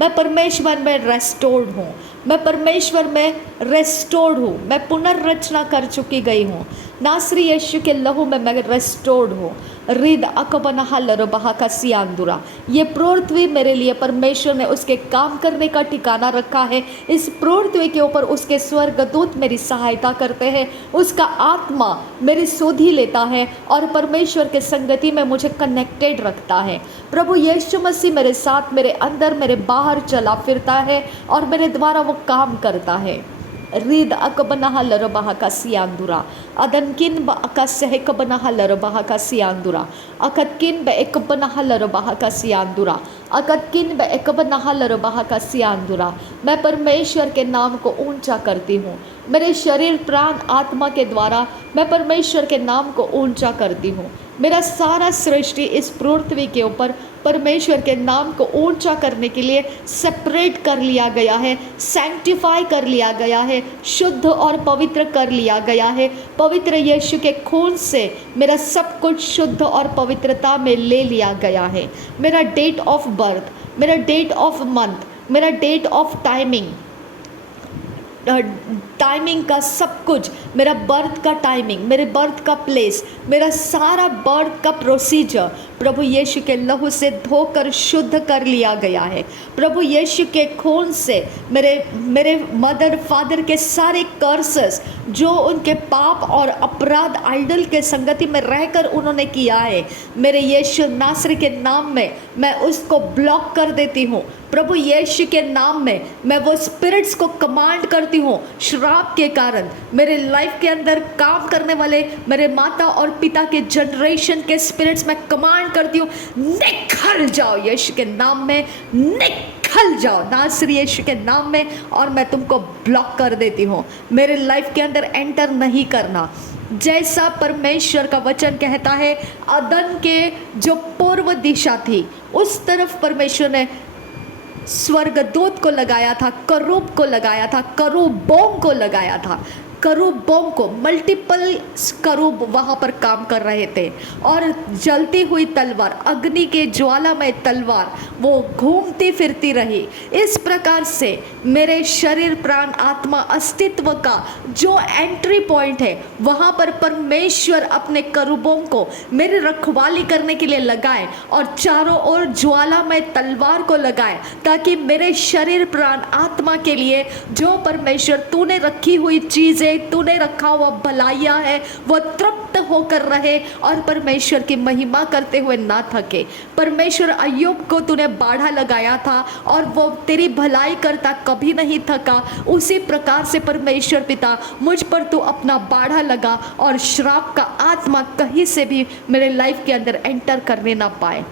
मैं परमेश्वर में रेस्टोर्ड हूँ। मैं परमेश्वर में रेस्टोर्ड हूँ। मैं पुनर्रचना कर चुकी गई हूँ। नासरी यीशु के लहू में मैं रेस्टोर्ड हूँ। रिद अकबनहा लरबाह का सियांदुरा। ये पृथ्वी मेरे लिए परमेश्वर ने उसके काम करने का ठिकाना रखा है। इस पृथ्वी के ऊपर उसके स्वर्गदूत मेरी सहायता करते हैं। उसका आत्मा मेरी सुधि लेता है और परमेश्वर के संगति में मुझे कनेक्टेड रखता है। प्रभु यीशु मसीह मेरे साथ, मेरे अंदर, मेरे बाहर चला फिरता है और मेरे द्वारा वो काम करता है। रीद अकबनहा लरबाह का सियांदुरा अदनकिन ब अकसहकबनहा लरबाह का सियांदुरा अकतकिन ब एकबनहा लरबाह का सियांदुरा अकतकिन ब एकबनहा लरबाह का सियांदुरा। मैं परमेश्वर के नाम को ऊंचा करती हूँ। मेरे शरीर प्राण आत्मा के द्वारा मैं परमेश्वर के नाम को ऊंचा करती हूँ। मेरा सारा सृष्टि इस पृथ्वी के ऊपर परमेश्वर के नाम को ऊंचा करने के लिए सेपरेट कर लिया गया है, सैंक्टिफाई कर लिया गया है, शुद्ध और पवित्र कर लिया गया है। पवित्र यीशु के खून से मेरा सब कुछ शुद्ध और पवित्रता में ले लिया गया है। मेरा डेट ऑफ बर्थ, मेरा डेट ऑफ मंथ, मेरा डेट ऑफ टाइमिंग का सब कुछ मेरा बर्थ का टाइमिंग, मेरे बर्थ का प्लेस, मेरा सारा बर्थ का प्रोसीजर प्रभु यीशु के लहू से धोकर शुद्ध कर लिया गया है। प्रभु यीशु के खून से मेरे मदर फादर के सारे कर्सेस जो उनके पाप और अपराध आइडल के संगति में रहकर उन्होंने किया है, मेरे यीशु नासरी के नाम में मैं उसको ब्लॉक कर देती हूँ। प्रभु यीशु के नाम में मैं वो स्पिरिट्स को कमांड करती हूँ। श्राप के कारण मेरे लाइफ के अंदर काम करने वाले मेरे माता और पिता के जनरेशन के स्पिरिट्स मैं कमांड करती हूँ, निकल जाओ यीशु के नाम में, निकल जाओ नासरी यीशु के नाम में, और मैं तुमको ब्लॉक कर देती हूँ। मेरे लाइफ के अंदर एंटर नहीं करना। जैसा परमेश्वर का वचन कहता है, अदन के जो पूर्व दिशा थी उस तरफ परमेश्वर ने स्वर्गदूत को लगाया था, करूब को लगाया था, करूबों को लगाया था। करूबों को मल्टीपल करूब वहाँ पर काम कर रहे थे, और जलती हुई तलवार, अग्नि के ज्वालामय तलवार वो घूमती फिरती रही। इस प्रकार से मेरे शरीर प्राण आत्मा अस्तित्व का जो एंट्री पॉइंट है वहाँ पर परमेश्वर अपने करूबों को मेरी रखवाली करने के लिए लगाए और चारों ओर ज्वालामय तलवार को लगाए, ताकि मेरे शरीर प्राण आत्मा के लिए जो परमेश्वर तूने रखी हुई चीज़ें, तूने रखा हुआ भलाइयाँ है, वो तृप्त होकर रहे और परमेश्वर की महिमा करते हुए ना थके। परमेश्वर अय्यूब को तूने बाढ़ा लगाया था और वो तेरी भलाई करता कभी नहीं थका। उसी प्रकार से परमेश्वर पिता मुझ पर तू अपना बाढ़ा लगा और श्राप का आत्मा कहीं से भी मेरे लाइफ के अंदर एंटर करने ना पाए।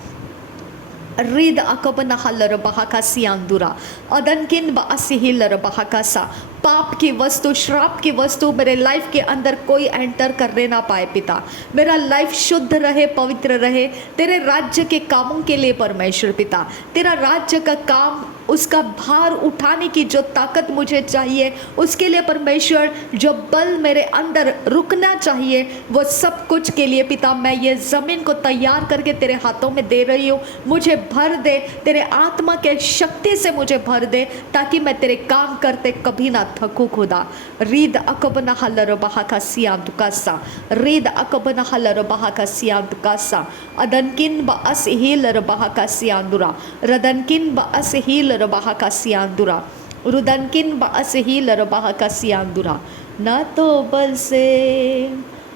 रीद अकबन हलर बहाका सियांदुरा अदनकिन बासिहिलर बहाकासा। पाप की वस्तु, श्राप की वस्तु मेरे लाइफ के अंदर कोई एंटर करने ना पाए पिता। मेरा लाइफ शुद्ध रहे, पवित्र रहे, तेरे राज्य के कामों के लिए परमेश्वर पिता। तेरा राज्य का काम, उसका भार उठाने की जो ताकत मुझे चाहिए, उसके लिए परमेश्वर जो बल मेरे अंदर रुकना चाहिए, वो सब कुछ के लिए पिता मैं ये ज़मीन को तैयार करके तेरे हाथों में दे रही हूँ। मुझे भर दे, तेरे आत्मा के शक्ति से मुझे भर दे, ताकि मैं तेरे काम करते कभी ना थकू खुदा। रीद अकबना हलर बहाका सियांदुकासा, रीद अकबना हलर बहाका सियांदुकासा, अदनकिन बअस हीलर बहाका सियांदुरा, रदनकिन बअस हीलर बहाका सियांदुरा, रुदनकिन बअस हीलर बहाका सियांदुरा। ना तो बल से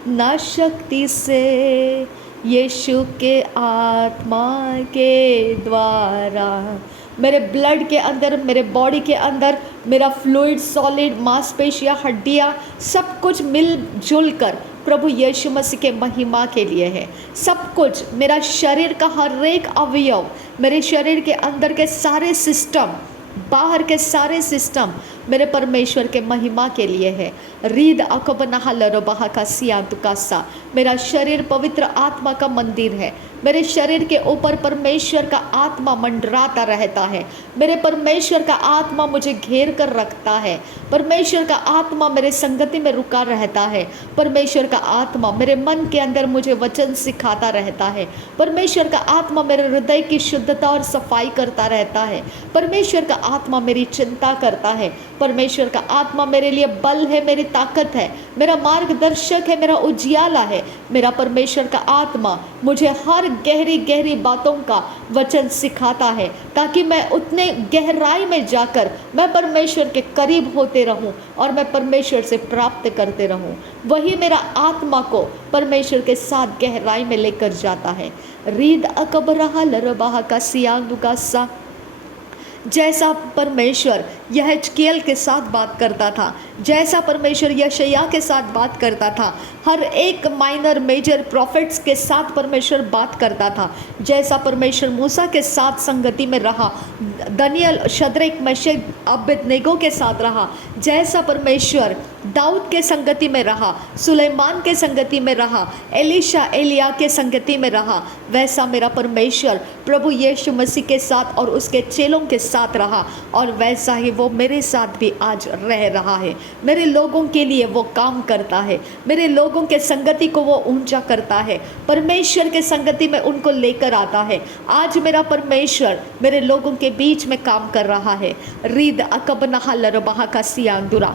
ना शक्ति से, यीशु के आत्मा के द्वारा। मेरे ब्लड के अंदर, मेरे बॉडी के अंदर, मेरा फ्लूइड, सॉलिड, मांसपेशियाँ, हड्डियाँ, सब कुछ मिलजुल कर प्रभु यीशु मसीह के महिमा के लिए है। सब कुछ, मेरा शरीर का हर एक अवयव, मेरे शरीर के अंदर के सारे सिस्टम, बाहर के सारे सिस्टम मेरे परमेश्वर के महिमा के लिए है। रीद अकबनाहलरबहा का सियांतुकासा। मेरा शरीर पवित्र आत्मा का मंदिर है। मेरे शरीर के ऊपर परमेश्वर का आत्मा मंडराता रहता है। मेरे परमेश्वर का आत्मा मुझे घेर कर रखता है। परमेश्वर का आत्मा मेरे संगति में रुका रहता है। परमेश्वर का आत्मा मेरे मन के अंदर मुझे वचन सिखाता रहता है। परमेश्वर का आत्मा मेरे हृदय की शुद्धता और सफाई करता रहता है। परमेश्वर का आत्मा मेरी चिंता करता है। परमेश्वर का आत्मा मेरे लिए बल है, मेरी ताकत है, मेरा मार्गदर्शक है, मेरा उजियाला है। मेरा परमेश्वर का आत्मा मुझे हर गहरी गहरी बातों का वचन सिखाता है, ताकि मैं उतने गहराई में जाकर मैं परमेश्वर के करीब होते रहूं और मैं परमेश्वर से प्राप्त करते रहूं। वही मेरा आत्मा को परमेश्वर के साथ गहराई में लेकर जाता है। रीद अकबरहा लरबाहा का सियांगुगा सा। जैसा परमेश्वर यहेजकेल के साथ बात करता था, जैसा परमेश्वर यशायाह के साथ बात करता था, हर एक माइनर मेजर प्रॉफिट्स के साथ परमेश्वर बात करता था, जैसा परमेश्वर मूसा के साथ संगति में रहा, दानियल, शद्रक, मेशक, अबेदनेगो के साथ रहा, जैसा परमेश्वर दाऊद के संगति में रहा, सुलेमान के संगति में रहा, एलीशा, एलिया के संगति में रहा, वैसा मेरा परमेश्वर प्रभु यीशु मसीह के साथ और उसके चेलों के साथ रहा, और वैसा ही वो मेरे साथ भी आज रह रहा है। मेरे लोगों के लिए वो काम करता है, मेरे लोगों के संगति को वो ऊंचा करता है, परमेश्वर के संगति में उनको लेकर आता है। आज मेरा परमेश्वर मेरे लोगों के बीच में काम कर रहा है। रीद अकबनहा लरबहा का सियांदुरा।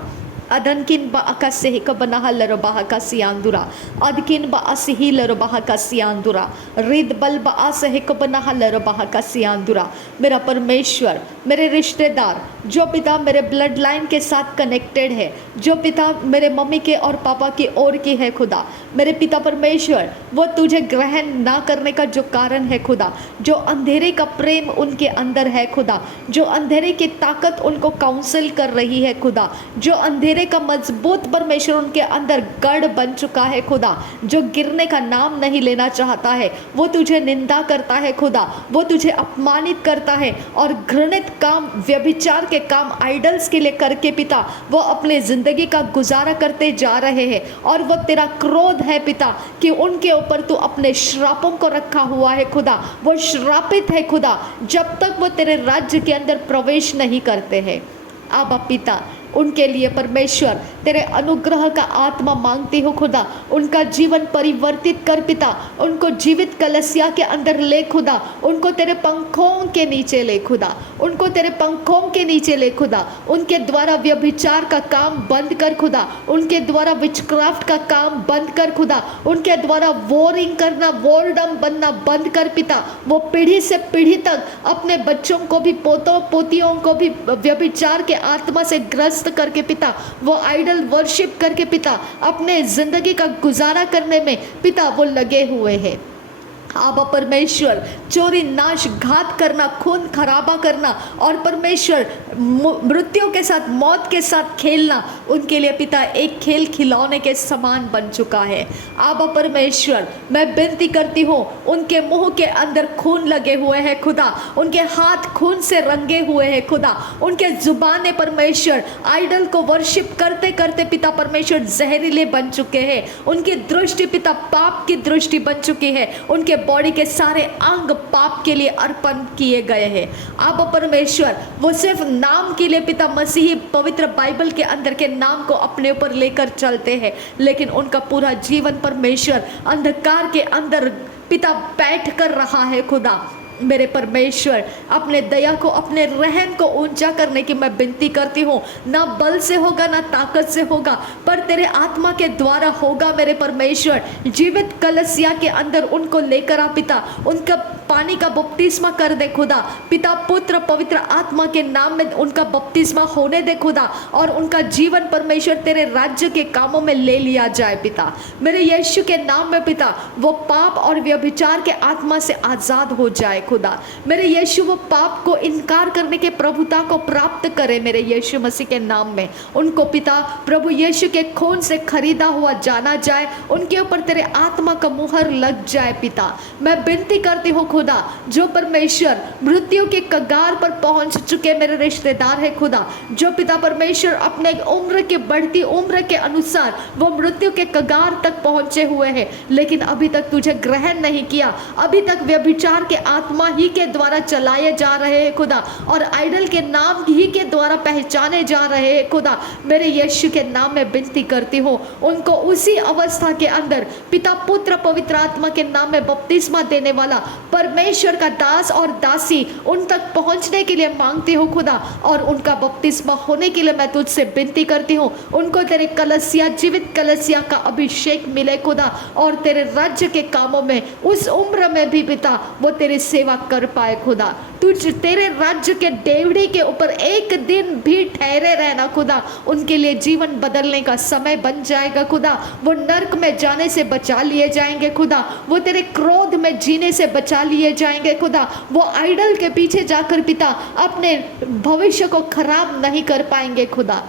Adankin ba akasihi ka banahal baha siandura. Adkin ba asihi baha siandura. Ridbal ba asahi ka banahal baha siandura. मेरा परमेश्वर, मेरे रिश्तेदार, जो पिता मेरे ब्लड लाइन के साथ कनेक्टेड है, जो पिता मेरे मम्मी के और पापा की ओर की है खुदा, मेरे पिता परमेश्वर, वो तुझे ग्रहण ना करने का जो कारण है खुदा, जो अंधेरे का प्रेम उनके अंदर है खुदा, जो अंधेरे की ताकत उनको काउंसिल कर रही है खुदा, जो अंधेरे का मजबूत परमेश्वर उनके अंदर गढ़ बन चुका है खुदा, जो गिरने का नाम नहीं लेना चाहता है, वो तुझे निंदा करता है खुदा, वो तुझे अपमानित करता है और घृणित काम, व्यभिचार के काम आइडल्स के लिए करके पिता वो अपने जिंदगी का गुजारा करते जा रहे हैं। और वो तेरा क्रोध है पिता कि उनके ऊपर तू अपने श्रापों को रखा हुआ है खुदा, वो श्रापित है खुदा जब तक वो तेरे राज्य के अंदर प्रवेश नहीं करते हैं। आबा पिता, उनके लिए परमेश्वर तेरे अनुग्रह का आत्मा मांगती हो खुदा, उनका जीवन परिवर्तित कर पिता, उनको जीवित कलसिया के अंदर ले खुदा, उनको तेरे पंखों के नीचे ले खुदा, उनको तेरे पंखों के नीचे ले खुदा, उनके द्वारा व्यभिचार का काम बंद कर खुदा, उनके द्वारा विचक्राफ्ट का काम बंद कर खुदा, उनके द्वारा वॉरिंग करना, वॉरडम बनना बंद कर पिता। वो पीढ़ी से पीढ़ी तक अपने बच्चों को भी, पोतों पोतियों को भी व्यभिचार के आत्मा से ग्रस्त करके पिता, वो आइडल वर्शिप करके पिता अपने जिंदगी का गुजारा करने में पिता वो लगे हुए हैं। आबा परमेश्वर, चोरी, नाश, घात करना, खून खराबा करना और परमेश्वर मृत्यु के साथ, मौत के साथ खेलना उनके लिए पिता एक खेल खिलौने के समान बन चुका है। आबा परमेश्वर, मैं विनती करती हूँ, उनके मुंह के अंदर खून लगे हुए हैं खुदा, उनके हाथ खून से रंगे हुए हैं खुदा, उनके जुबाने परमेश्वर आइडल को वर्शिप करते करते पिता परमेश्वर जहरीले बन चुके हैं, उनकी दृष्टि पिता पाप की दृष्टि बन चुकी है, उनके बॉडी के सारे अंग पाप के लिए अर्पण किए गए हैं। अब परमेश्वर वो सिर्फ नाम के लिए पिता मसीही पवित्र बाइबल के अंदर के नाम को अपने ऊपर लेकर चलते हैं, लेकिन उनका पूरा जीवन परमेश्वर अंधकार के अंदर पिता बैठ कर रहा है खुदा। मेरे परमेश्वर, अपने दया को, अपने रहम को ऊंचा करने की मैं विनती करती हूँ। ना बल से होगा, ना ताकत से होगा, पर तेरे आत्मा के द्वारा होगा मेरे परमेश्वर। जीवित कलसिया के अंदर उनको लेकर आ पिता, उनका पानी का बपतिस्मा कर दे खुदा, पिता पुत्र पवित्र आत्मा के नाम में उनका बपतिस्मा होने दे खुदा, और उनका जीवन परमेश्वर तेरे राज्य के कामों में ले लिया जाए पिता। मेरे यीशु के नाम में पिता वो पाप और व्यभिचार के आत्मा से आजाद हो जाए खुदा। मेरे यीशु वो पाप को इनकार करने के प्रभुता को प्राप्त करे मेरे यीशु मसीह के नाम में। उनको पिता प्रभु यीशु के खून से खरीदा हुआ जाना जाए, उनके ऊपर तेरे आत्मा का मुहर लग जाए पिता। मैं विनती करती हूँ खुदा, जो परमेश्वर मृत्यु के कगार पर पहुंच चुके मेरे रिश्तेदार है खुदा, जो पिता परमेश्वर अपने उम्र के बढ़ती उम्र के अनुसार वो मृत्यु के कगार तक पहुंचे हुए हैं, लेकिन अभी तक तुझे ग्रहण नहीं किया, अभी तक व्यभिचार के आत्मा ही के द्वारा चलाए जा रहे हैं खुदा, और आइडल के नाम ही के द्वारा पहचाने जा रहे हैं खुदा। मेरे यीशु के नाम में विनती करती हूँ, उनको उसी अवस्था के अंदर पिता पुत्र पवित्र आत्मा के नाम में बपतिस्मा देने वाला परमेश्वर का दास और दासी उन तक पहुंचने के लिए मांगती हूँ खुदा, और उनका बपतिस्मा होने के लिए मैं तुझसे विनती करती हूँ। उनको तेरे कलसिया, जीवित कलसिया का अभिषेक मिले खुदा, और तेरे राज्य के कामों में उस उम्र में भी पिता वो तेरी सेवा कर पाए खुदा। तुझ तेरे राज्य के डेवढ़ी के ऊपर एक दिन भी ठहरे रहना खुदा, उनके लिए जीवन बदलने का समय बन जाएगा खुदा। वो नर्क में जाने से बचा लिए जाएंगे खुदा, वो तेरे क्रोध में जीने से बचा लिए जाएंगे खुदा। वो आइडल के पीछे जाकर पिता अपने भविष्य को खराब नहीं कर पाएंगे खुदा।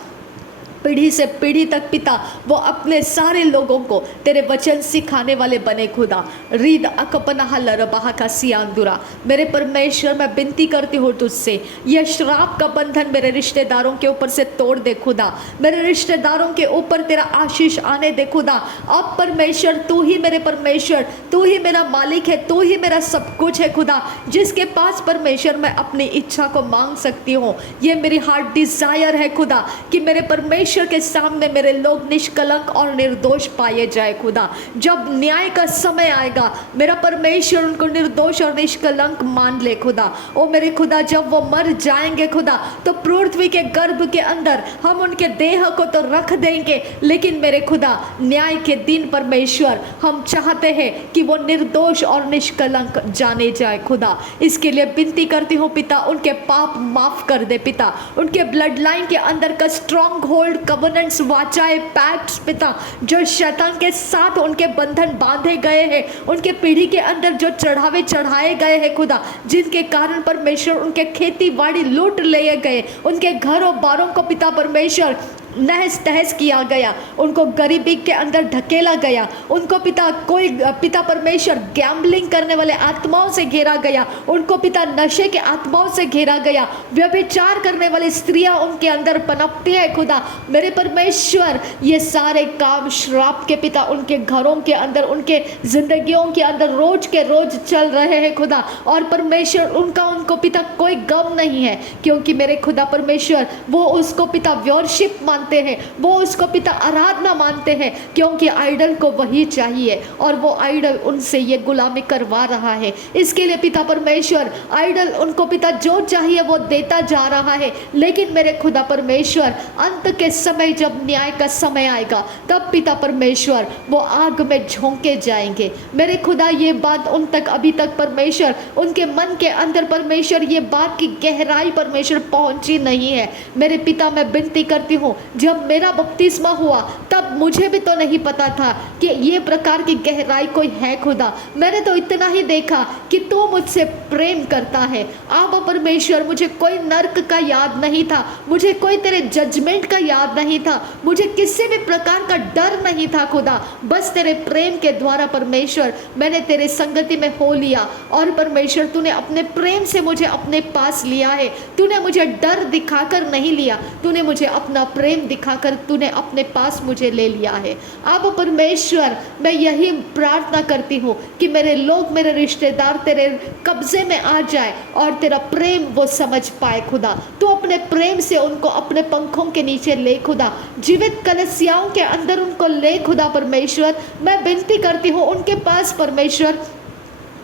पीढ़ी से पीढ़ी तक पिता वो अपने सारे लोगों को तेरे वचन सिखाने वाले बने खुदा। रीद अकपना लरबाहा का सियांदुरा, मेरे परमेश्वर मैं विनती करती हूँ तुझसे, यह श्राप का बंधन मेरे रिश्तेदारों के ऊपर से तोड़ दे खुदा। मेरे रिश्तेदारों के ऊपर तेरा आशीष आने दे खुदा। अब परमेश्वर तू ही मेरे परमेश्वर, तू ही मेरा मालिक है, तू ही मेरा सब कुछ है खुदा, जिसके पास परमेश्वर मैं अपनी इच्छा को मांग सकती हूँ। ये मेरी हार्ट डिजायर है खुदा कि मेरे परमेश्वर परमेश्वर के सामने मेरे लोग निष्कलंक और निर्दोष पाए जाए खुदा। जब न्याय का समय आएगा मेरा परमेश्वर उनको निर्दोष और निष्कलंक मान ले खुदा। ओ मेरे खुदा, जब वो मर जाएंगे खुदा तो पृथ्वी के गर्भ के अंदर हम उनके देह को तो रख देंगे, लेकिन मेरे खुदा न्याय के दिन परमेश्वर हम चाहते हैं कि वो निर्दोष और निष्कलंक जाने जाए खुदा। इसके लिए विनती करती हूँ पिता, उनके पाप माफ कर दे पिता, उनके ब्लड लाइन के अंदर का स्ट्रॉन्ग होल्ड कवनेंट्स वाचाए पैक्ट्स पिता, जो शैतान के साथ उनके बंधन बांधे गए हैं, उनके पीढ़ी के अंदर जो चढ़ावे चढ़ाए गए हैं खुदा, जिनके कारण परमेश्वर उनके खेती बाड़ी लूट लिए गए, उनके घरों बारों को पिता परमेश्वर नहस तहस किया गया, उनको गरीबी के अंदर ढकेला गया, उनको पिता कोई पिता परमेश्वर गैम्बलिंग करने वाले आत्माओं से घेरा गया, उनको पिता नशे के आत्माओं से घेरा गया, व्यभिचार करने वाली स्त्रियां उनके अंदर पनपती है खुदा। मेरे परमेश्वर ये सारे काम श्राप के पिता उनके घरों के अंदर, उनके जिंदगियों के अंदर रोज के रोज चल रहे हैं खुदा। और परमेश्वर उनको पिता कोई गम नहीं है, क्योंकि मेरे खुदा परमेश्वर वो उसको पिता वर्शिप मानते हैं, वो उसको पिता आराधना मानते हैं, क्योंकि आइडल को वही चाहिए और वो आइडल उनसे ये गुलामी करवा रहा है। इसके लिए पिता परमेश्वर आइडल उनको पिता जो चाहिए वो देता जा रहा है, लेकिन मेरे खुदा परमेश्वर अंत के समय जब न्याय का समय आएगा तब पिता परमेश्वर वो आग में झोंके जाएंगे। मेरे खुदा ये बात उन तक अभी तक परमेश्वर उनके मन के अंदर परमेश्वर ये बात की गहराई परमेश्वर पहुंची नहीं है। मेरे पिता मैं विनती करती हूँ, जब मेरा बपतिस्मा हुआ तब मुझे भी तो नहीं पता था कि ये प्रकार की गहराई कोई है खुदा। मैंने तो इतना ही देखा कि तू मुझसे प्रेम करता है। आबा परमेश्वर मुझे कोई नर्क का याद नहीं था, मुझे कोई तेरे जजमेंट का याद नहीं था, मुझे किसी भी प्रकार का डर नहीं था खुदा। बस तेरे प्रेम के द्वारा परमेश्वर मैंने तेरे संगति में हो लिया और परमेश्वर तूने अपने प्रेम से मुझे अपने पास लिया है। तूने मुझे डर दिखाकर नहीं लिया, तूने मुझे अपना प्रेम दिखाकर तूने अपने पास मुझे ले लिया है। अब परमेश्वर मैं यही प्रार्थना करती हूँ कि मेरे लोग, मेरे रिश्तेदार तेरे कब्जे में आ जाए और तेरा प्रेम वो समझ पाए खुदा। तू अपने प्रेम से उनको अपने पंखों के नीचे ले खुदा, जीवित कलीसियाओं के अंदर उनको ले खुदा परमेश्वर। मैं विनती करती हूँ उनके पास परमेश्वर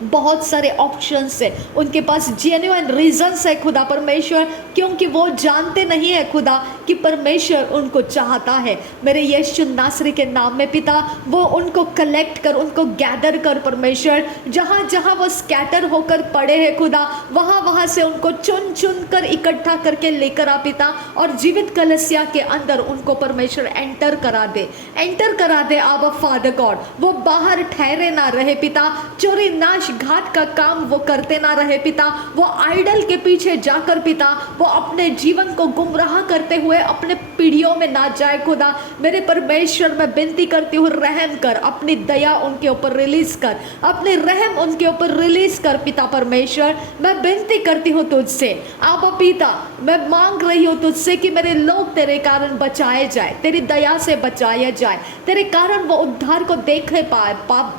बहुत सारे ऑप्शंस है, उनके पास जेन्युइन रीजंस है खुदा परमेश्वर, क्योंकि वो जानते नहीं है खुदा कि परमेश्वर उनको चाहता है। मेरे यीशु नासरी के नाम में पिता वो उनको कलेक्ट कर, उनको गैदर कर परमेश्वर, जहाँ जहाँ वो स्कैटर होकर पड़े हैं खुदा, वहाँ वहाँ से उनको चुन चुन कर इकट्ठा करके लेकर आ पिता, और जीवित कलीसिया के अंदर उनको परमेश्वर एंटर करा दे, एंटर करा दे आबा फादर गॉड। वो बाहर ठहरे ना रहे पिता, चोरी नाश घात का काम वो करते ना रहे पिता, वो आइडल के पीछे जाकर पिता वो अपने जीवन को गुमराह करते हुए अपने पीढ़ियों में ना जाए खुदा। मेरे परमेश्वर मैं विनती करती हूँ, रहम कर, अपनी दया उनके ऊपर रिलीज कर, अपने रहम उनके ऊपर रिलीज कर पिता परमेश्वर। मैं विनती करती हूँ तुझसे आबा पिता, मैं मांग रही हूँ तुझसे कि मेरे लोग तेरे कारण बचाए जाए, तेरी दया से बचाया जाए, तेरे कारण वो उद्धार को देख पाए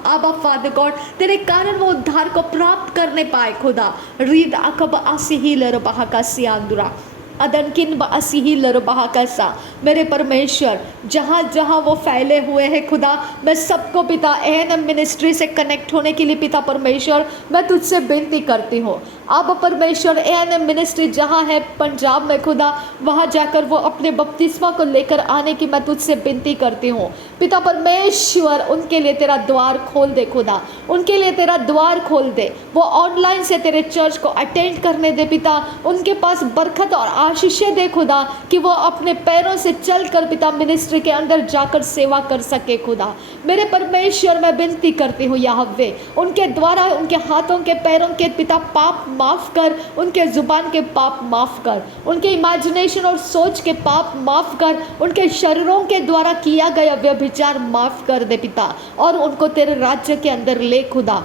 आबा फादर गॉड, तेरे कारण वो उद्धार को प्राप्त करने पाए खुदा। रीद अकब आसी लर बहा का सियांदुरा अदनकिन बसी ही लर बहा का सा। मेरे परमेश्वर जहाँ जहाँ वो फैले हुए हैं खुदा, मैं सबको पिता एएनएम मिनिस्ट्री से कनेक्ट होने के लिए पिता परमेश्वर मैं तुझसे विनती करती हूँ। अब परमेश्वर एएनएम मिनिस्ट्री जहाँ है पंजाब में खुदा, वहाँ जाकर वो अपने बपतिस्मा को लेकर आने की मैं तुझसे विनती करती हूँ पिता परमेश्वर। उनके लिए तेरा द्वार खोल दे खुदा, उनके लिए तेरा द्वार खोल दे, वो ऑनलाइन से तेरे चर्च को अटेंड करने दे पिता, उनके पास बरकत और आशीषें दे खुदा, कि वो अपने पैरों से चल कर पिता मिनिस्ट्री के अंदर जाकर सेवा कर सके खुदा। मेरे परमेश्वर मैं विनती करती हूँ यहोवे, उनके द्वारा उनके हाथों के पैरों के पिता पाप माफ़ कर, उनके ज़ुबान के पाप माफ़ कर, उनके इमेजिनेशन और सोच के पाप माफ़ कर, उनके शरीरों के द्वारा किया गया व्यभिचार माफ़ कर दे पिता, और उनको तेरे राज्य के अंदर ले खुदा।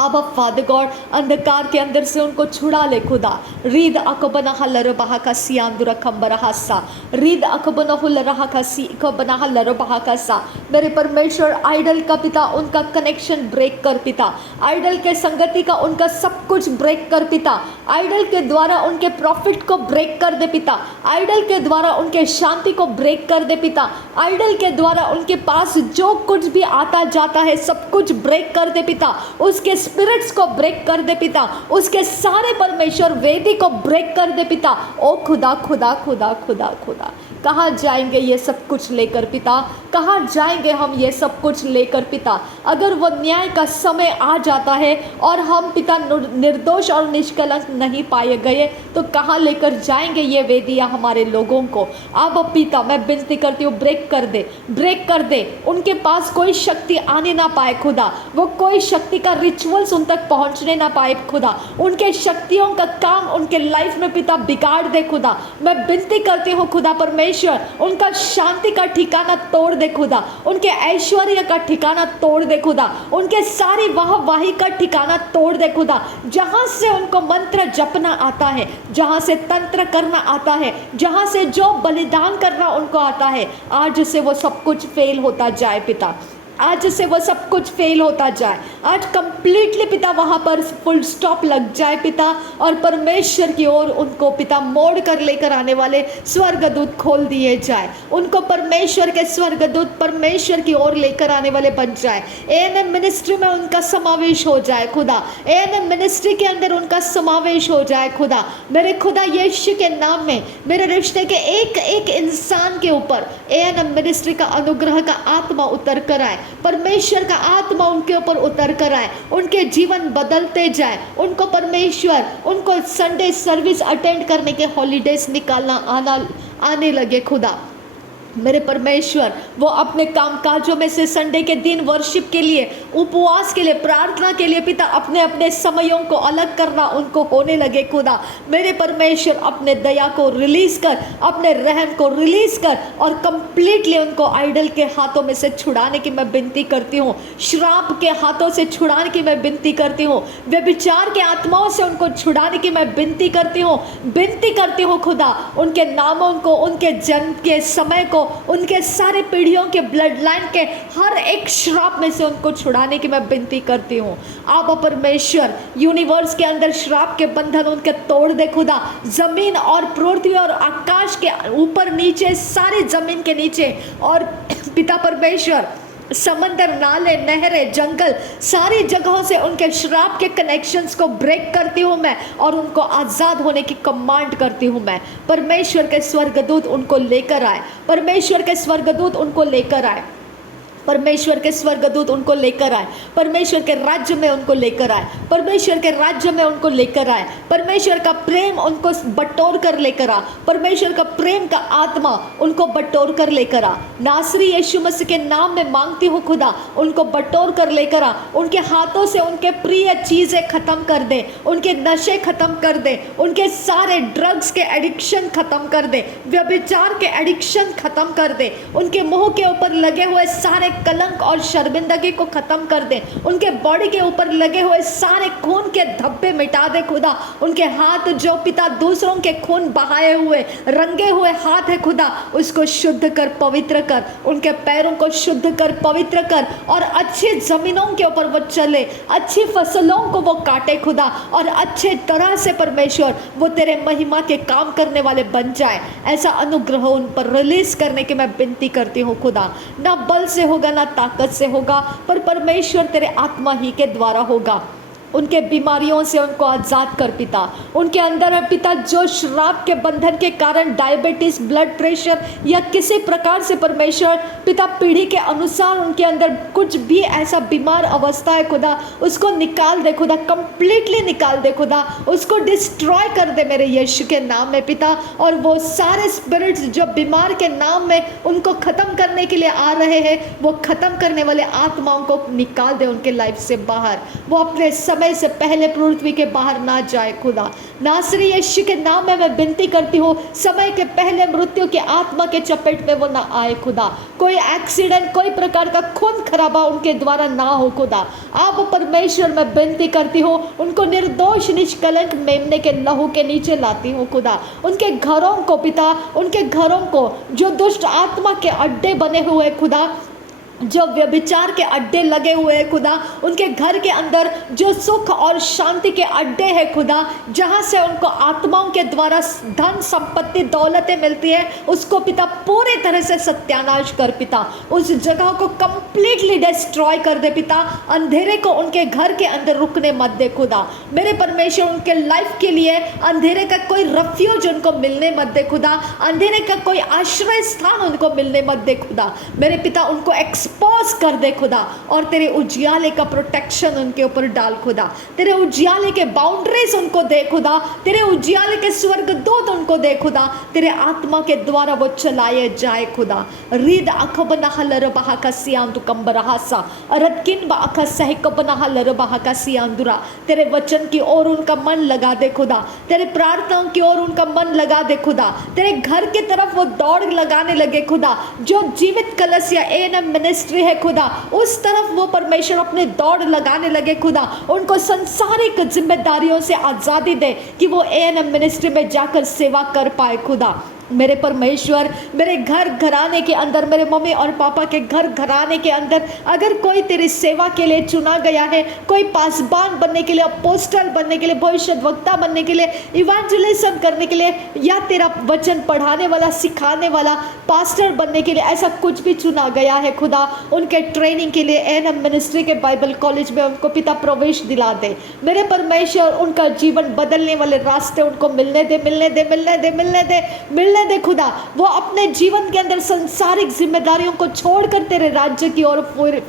अब फादर गॉड अंधकार के अंदर से उनको छुड़ा ले खुदा। रीद अकबना हल्लर बहा का सियांदुरा खंबरा हासा, रीद अकबना हुल्लरहा का सी कबना हल्लर बहा का सा। मेरे परमेश्वर आइडल का पिता उनका कनेक्शन ब्रेक कर पिता, आइडल के संगति का उनका सब कुछ ब्रेक कर पिता, आइडल के द्वारा उनके प्रॉफिट को ब्रेक कर दे पिता, आइडल के द्वारा उनके शांति को ब्रेक कर दे पिता, आइडल के द्वारा उनके पास जो कुछ भी आता जाता है सब कुछ ब्रेक कर दे पिता, उसके स्पिरिट्स को ब्रेक कर दे पिता, उसके सारे परमेश्वर वेदी को ब्रेक कर दे पिता। ओ खुदा खुदा खुदा खुदा खुदा, कहाँ जाएंगे ये सब कुछ लेकर पिता, कहाँ जाएंगे हम ये सब कुछ लेकर पिता। अगर वो न्याय का समय आ जाता है और हम पिता निर्दोष और निष्कलंक नहीं पाए गए तो कहाँ लेकर जाएंगे ये वेदियाँ हमारे लोगों को। अब पिता मैं विनती करती हूँ ब्रेक कर दे, ब्रेक कर दे, उनके पास कोई शक्ति आने ना पाए खुदा, वो कोई शक्ति का रिचुअल्स उन तक पहुँचने ना पाए खुदा, उनके शक्तियों का काम उनके लाइफ में पिता बिगाड़ दे खुदा। मैं विनती करती हूँ खुदा परमेश्वर उनका शांति का ठिकाना तोड़ दे खुदा, उनके ऐश्वर्य का ठिकाना तोड़ दे खुदा, उनके सारी वाहवाही का ठिकाना तोड़ दे खुदा। जहां से उनको मंत्र जपना आता है, जहां से तंत्र करना आता है, जहां से जो बलिदान करना उनको आता है, आज से वो सब कुछ फेल होता जाए पिता, आज से वो सब कुछ फेल होता जाए, आज कंप्लीटली पिता वहाँ पर फुल स्टॉप लग जाए पिता, और परमेश्वर की ओर उनको पिता मोड़ कर लेकर आने वाले स्वर्गदूत खोल दिए जाए, उनको परमेश्वर के स्वर्गदूत परमेश्वर की ओर लेकर आने वाले बन जाए। एएनएम मिनिस्ट्री में उनका समावेश हो जाए खुदा, एएनएम मिनिस्ट्री के अंदर उनका समावेश हो जाए खुदा। मेरे खुदा यीशु के नाम में मेरे रिश्ते के एक एक इंसान के ऊपर एएनएम मिनिस्ट्री का अनुग्रह का आत्मा उतर कर आए, परमेश्वर का आत्मा उनके ऊपर उतर कर आए, उनके जीवन बदलते जाए, उनको परमेश्वर उनको संडे सर्विस अटेंड करने के हॉलीडेज निकालना आने लगे खुदा। मेरे परमेश्वर वो अपने कामकाजों में से संडे के दिन वर्शिप के लिए, उपवास के लिए, प्रार्थना के लिए पिता अपने अपने समयों को अलग करना उनको होने लगे खुदा। मेरे परमेश्वर अपने दया को रिलीज कर, अपने रहम को रिलीज कर और कंप्लीटली उनको आइडल के हाथों में से छुड़ाने की मैं विनती करती हूँ, श्राप के हाथों से छुड़ाने की मैं विनती करती हूँ, व्यभिचार के आत्माओं से उनको छुड़ाने की मैं विनती करती हूँ खुदा। उनके नामों को, उनके जन्म के समय को, उनके सारे पीढ़ियों के ब्लड लाइन के हर एक श्राप में से उनको छुड़ाने की मैं विनती करती हूँ। आप परमेश्वर यूनिवर्स के अंदर श्राप के बंधन उनके तोड़ दे खुदा, जमीन और पृथ्वी और आकाश के ऊपर नीचे, सारी जमीन के नीचे और पिता परमेश्वर समंदर, नाले, नहरें, जंगल, सारी जगहों से उनके श्राप के कनेक्शंस को ब्रेक करती हूँ मैं और उनको आज़ाद होने की कमांड करती हूँ मैं। परमेश्वर के स्वर्गदूत उनको लेकर आए, परमेश्वर के स्वर्गदूत उनको लेकर आए, परमेश्वर के स्वर्गदूत उनको लेकर आए, परमेश्वर के राज्य में उनको लेकर आए, परमेश्वर के राज्य में उनको लेकर आए, परमेश्वर का प्रेम उनको बटोर कर लेकर आ, परमेश्वर का प्रेम का आत्मा उनको बटोर कर लेकर आ। नासरी यीशु मसीह के नाम में मांगती हूँ खुदा, उनको बटोर कर लेकर आ, उनके हाथों से उनके प्रिय चीज़ें खत्म कर दे, उनके नशे खत्म कर दे, उनके सारे ड्रग्स के एडिक्शन खत्म कर दे, व्यभिचार के एडिक्शन खत्म कर दे, उनके मुंह के ऊपर लगे हुए सारे कलंक और शर्मिंदगी को खत्म कर दे, उनके बॉडी के ऊपर लगे हुए सारे खून के धब्बे मिटा दे खुदा। उनके हाथ जो पिता दूसरों के खून बहाए हुए रंगे हुए हाथ है खुदा, उसको शुद्ध कर, पवित्र कर, उनके पैरों को शुद्ध कर, पवित्र कर और अच्छी जमीनों के ऊपर वो चले, अच्छी फसलों को वो काटे खुदा और अच्छे तरह से परमेश्वर वो तेरे महिमा के काम करने वाले बन जाए। ऐसा अनुग्रह उन पर रिलीज करने की मैं विनती करती हूँ खुदा। ना बल से होगा ना ताकत से होगा, पर परमेश्वर तेरे आत्मा ही के द्वारा होगा। उनके बीमारियों से उनको आज़ाद कर पिता, उनके अंदर है पिता जो श्राप के बंधन के कारण डायबिटीज़, ब्लड प्रेशर या किसी प्रकार से परमेश्वर पिता पीढ़ी के अनुसार उनके अंदर कुछ भी ऐसा बीमार अवस्था है खुदा, उसको निकाल दे खुदा, कंप्लीटली निकाल दे खुदा, उसको डिस्ट्रॉय कर दे मेरे यीशु के नाम में पिता। और वो सारे स्पिरिट्स जो बीमार के नाम में उनको ख़त्म करने के लिए आ रहे हैं, वो ख़त्म करने वाले आत्माओं को निकाल दे उनके लाइफ से बाहर। वो अपने समय से पहले पृथ्वी के बाहर ना जाए खुदा। नासरी यीशु के नाम में मैं विनती करती हूँ, समय के पहले मृत्यु के आत्मा के चपेट में वो ना आए खुदा। कोई एक्सीडेंट, कोई प्रकार का खून खराबा उनके द्वारा ना हो खुदा। आप परमेश्वर मैं विनती करती हूँ, उनको निर्दोष निष्कलंक मेमने के लहू के नीचे लाती हूँ खुदा। उनके घरों को पिता, उनके घरों को जो दुष्ट आत्मा के अड्डे बने हुए खुदा, जो व्यभिचार के अड्डे लगे हुए हैं खुदा, उनके घर के अंदर जो सुख और शांति के अड्डे हैं खुदा, जहाँ से उनको आत्माओं के द्वारा धन संपत्ति दौलतें मिलती है, उसको पिता पूरी तरह से सत्यानाश कर पिता। उस जगह को कंप्लीटली डिस्ट्रॉय कर दे पिता। अंधेरे को उनके घर के अंदर रुकने मत दे खुदा। मेरे परमेश्वर, उनके लाइफ के लिए अंधेरे का कोई रेफ्यूज उनको मिलने मत दे खुदा। अंधेरे का कोई आश्रय स्थान उनको मिलने मत दे खुदा। मेरे पिता, उनको एक्सपोज कर दे खुदा, और तेरे उजियाले का प्रोटेक्शन उनके ऊपर डाल खुदा। तेरे उजियाले के बाउंड्रीज उनको दे खुदा। तेरे उजियाले के स्वर्गदूत उनको दे खुदा। तेरे आत्मा के द्वारा वो चलाए जाए खुदा। रीद अखबना हलर बहा का सियां तु कंबरहासा अरदकिन बा अखा सहकबना हलर बहा का सियांदुरा। तेरे वचन की ओर उनका मन लगा दे खुदा। तेरे प्रार्थनाओं की ओर उनका मन लगा दे खुदा। तेरे घर की तरफ वो दौड़ लगाने लगे खुदा। जो जीवित कलश या एएनएम मिनिस्ट्री है खुदा, उस तरफ वो परमेश्वर अपने दौड़ लगाने लगे खुदा। उनको संसारिक जिम्मेदारियों से आज़ादी दे कि वो एएनएम मिनिस्ट्री में जाकर सेवा कर पाए खुदा। मेरे परमेश्वर, मेरे घर घराने के अंदर, मेरे मम्मी और पापा के घर घराने के अंदर अगर कोई तेरी सेवा के लिए चुना गया है, कोई पासबान बनने के लिए, अपोस्टल बनने के लिए, भविष्यद्वक्ता बनने के लिए, इवेंजलिज्म करने के लिए, या तेरा वचन पढ़ाने वाला, सिखाने वाला, पास्टर बनने के लिए ऐसा कुछ भी चुना गया है खुदा, उनके ट्रेनिंग के लिए एएनएम मिनिस्ट्री के बाइबल कॉलेज में उनको पिता प्रवेश दिला दे। मेरे परमेश्वर, उनका जीवन बदलने वाले रास्ते उनको मिलने दे, मिलने दे, मिलने दे, मिलने दे, मिलने दे खुदा। वो अपने जीवन के अंदर संसारिक जिम्मेदारियों को छोड़कर तेरे राज्य की ओर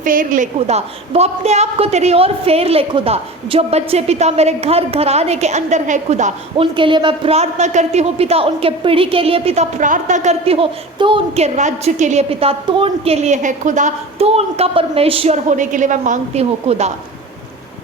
फेर ले खुदा। वो अपने आप को तेरी ओर फेर ले खुदा। जो बच्चे पिता मेरे घर घराने के अंदर है खुदा, उनके लिए मैं प्रार्थना करती हूँ पिता। उनके पीढ़ी के लिए पिता प्रार्थना करती हूँ। तो उनके राज्य के लिए पिता, तो उनके लिए है खुदा, तो उनका परमेश्वर होने के लिए मैं मांगती हूँ खुदा।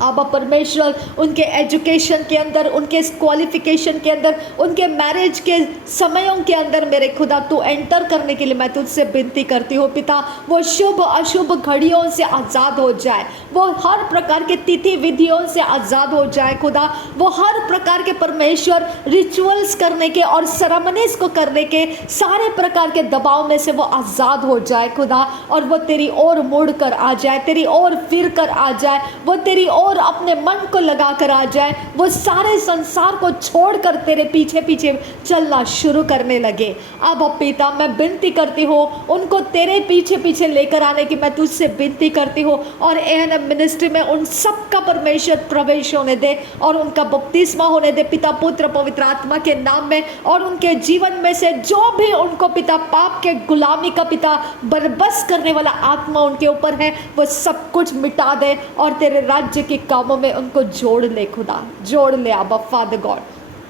आबा परमेश्वर, उनके एजुकेशन के अंदर, उनके क्वालिफिकेशन के अंदर, उनके मैरिज के समयों के अंदर मेरे खुदा तू एंटर करने के लिए मैं तुझसे विनती करती हूँ पिता। वो शुभ अशुभ घड़ियों से आज़ाद हो जाए, वो हर प्रकार के तिथि विधियों से आज़ाद हो जाए खुदा। वो हर प्रकार के परमेश्वर रिचुअल्स करने के और सेरेमनीज को करने के सारे प्रकार के दबाव में से वो आज़ाद हो जाए खुदा, और वो तेरी ओर मुड़ कर आ जाए, तेरी ओर फिर कर आ जाए, वो तेरी और अपने मन को लगा कर आ जाए। वो सारे संसार को छोड़कर तेरे पीछे पीछे चलना शुरू करने लगे। अब पिता, मैं विनती करती हूँ, उनको तेरे पीछे पीछे लेकर आने की मैं तुझसे विनती करती हूँ। और एएनएम मिनिस्ट्री में उन सबका परमेश्वर प्रवेश होने दे, और उनका बपतिस्मा होने दे पिता, पुत्र, पवित्र आत्मा के नाम में। और उनके जीवन में से जो भी उनको पिता पाप के गुलामी का पिता बरबस करने वाला आत्मा उनके ऊपर है, वो सब कुछ मिटा दे, और तेरे राज्य के कामों में उनको जोड़ ले खुदा। जोड़ ले आबा फादर गॉड,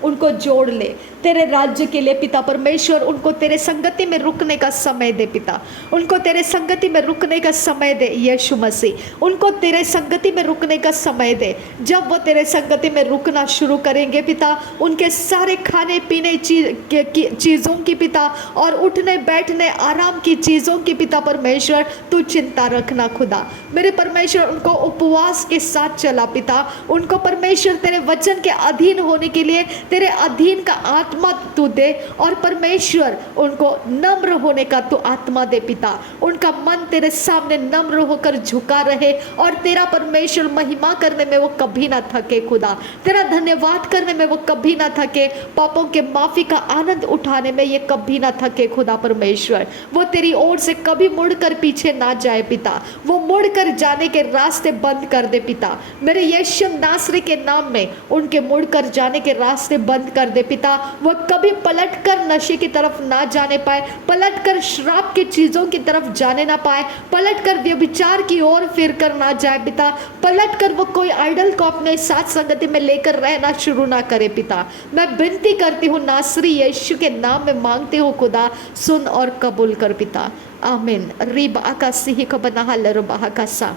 उनको जोड़ ले तेरे राज्य के लिए पिता परमेश्वर। उनको तेरे संगति में रुकने का समय दे पिता। उनको तेरे संगति में रुकने का समय दे यीशु मसीह। उनको तेरे संगति में रुकने का समय दे। जब वो तेरे संगति में रुकना शुरू करेंगे पिता, उनके सारे खाने पीने चीज़ों की पिता, और उठने बैठने आराम की चीज़ों की पिता परमेश्वर तू चिंता रखना खुदा। मेरे परमेश्वर, उनको उपवास के साथ चला पिता। उनको परमेश्वर तेरे वचन के अधीन होने के लिए तेरे अधीन का आत्मा तू दे, और परमेश्वर उनको नम्र होने का तू आत्मा दे पिता। उनका मन तेरे सामने नम्र होकर झुका रहे, और तेरा परमेश्वर महिमा करने में वो कभी ना थके खुदा। तेरा धन्यवाद करने में वो कभी ना थके। पापों के माफी का आनंद उठाने में ये कभी ना थके खुदा परमेश्वर। वो तेरी ओर से कभी मुड़कर पीछे ना जाए पिता। वो मुड़कर जाने के रास्ते बंद कर दे पिता। मेरे यीशु नासरी के नाम में उनके मुड़कर जाने के रास्ते बंद कर दे पिता। वो कभी पलटकर नशे की तरफ ना जाने पाए, पलटकर शराब की चीज़ों की तरफ जाने ना पाए, पलटकर व्यभिचार की ओर फिर कर ना जाए पिता। पलटकर वो कोई आइडल को अपने साथ संगति में लेकर रहना शुरू ना करे पिता। मैं विनती करती हूँ नासरी यीशु के नाम में मांगती हूँ खुदा, सुन और कबूल कर पिता। आमीन। रिब आकाशी को बना हल रुबा आकाशा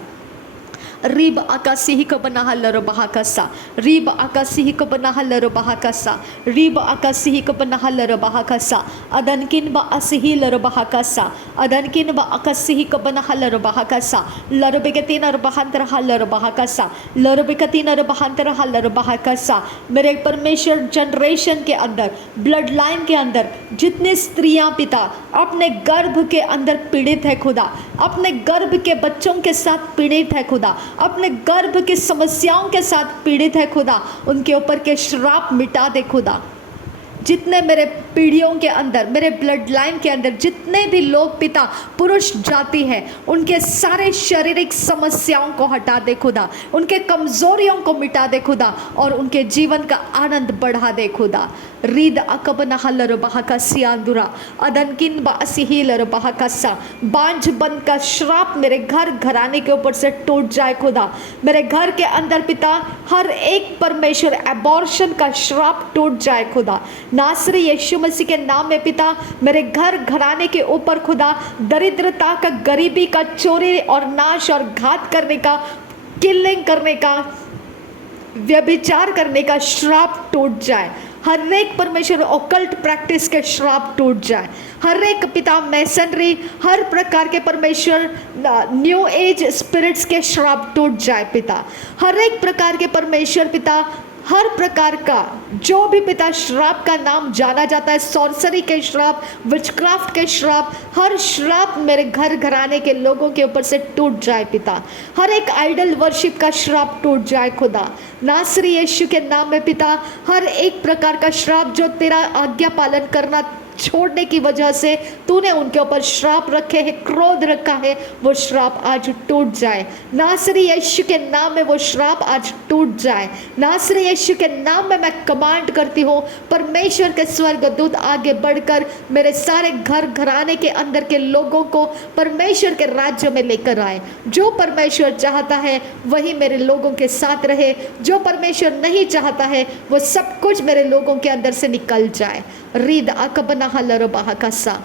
रीब आकाशी कबना लर बहाकसा, रीब आकाशी कबना लर बहाकसा, रीब आकाशी कबना लर बहाकसा, अदनकिन ब असही लर बहाकसा, अदनकिन ब आकाशी कबना लर बहाकसा, लर बेगती नर बहांतर लर बहाकसा, लर बेगती नर बहांतर लर बहाकसा। मेरे परमेश्वर जनरेशन के अंदर, ब्लड लाइन के अंदर जितने स्त्रियां पिता अपने गर्भ के अंदर पीड़ित है खुदा, अपने गर्भ के बच्चों के साथ पीड़ित है खुदा, अपने गर्भ की समस्याओं के साथ पीड़ित है खुदा, उनके ऊपर के श्राप मिटा दे खुदा। जितने मेरे पीढ़ियों के अंदर, मेरे ब्लड लाइन के अंदर जितने भी लोग पिता पुरुष जाति है, उनके सारे शारीरिक समस्याओं को हटा दे खुदा, उनके कमजोरियों को मिटा दे खुदा और उनके जीवन का आनंद बढ़ा दे खुदा। रीद अकबना हलर बहाका सियांदुरा, अदनकिन बासिही लर बहाका सा। बांझ बन का श्राप मेरे घर घराने के ऊपर से टूट जाए खुदा। मेरे घर के अंदर पिता हर एक परमेश्वर एबॉर्शन का श्राप टूट जाए खुदा। नासरी यीशु मसीह के नाम में पिता मेरे घर घराने के ऊपर खुदा दरिद्रता का, गरीबी का, चोरी और नाश और घात करने का, किलिंग करने का, व्यभिचार करने का श्राप टूट जाए। हर एक परमेश्वर ओकल्ट प्रैक्टिस के श्राप टूट जाए। हर एक पिता मैसनरी, हर प्रकार के परमेश्वर न्यू एज स्पिरिट्स के श्राप टूट जाए पिता। हर एक प्रकार के परमेश्वर पिता, हर प्रकार का जो भी पिता श्राप का नाम जाना जाता है, सॉर्सरी के श्राप, विचक्राफ्ट के श्राप, हर श्राप मेरे घर घराने के लोगों के ऊपर से टूट जाए पिता। हर एक आइडल वर्शिप का श्राप टूट जाए खुदा। नासरी यीशु के नाम में पिता हर एक प्रकार का श्राप जो तेरा आज्ञा पालन करना छोड़ने की वजह से तूने उनके ऊपर श्राप रखे हैं, क्रोध रखा है, वो श्राप आज टूट जाए। नासरी यीशु के नाम में वो श्राप आज टूट जाए। नासरी यीशु के नाम में मैं कमांड करती हूँ, परमेश्वर के स्वर्गदूत आगे बढ़कर मेरे सारे घर घराने के अंदर के लोगों को परमेश्वर के राज्य में लेकर आए। जो परमेश्वर चाहता है वही मेरे लोगों के साथ रहे, जो परमेश्वर नहीं चाहता है वो सब कुछ मेरे लोगों के अंदर से निकल जाए। रीद अकबना हलर बहाकसा,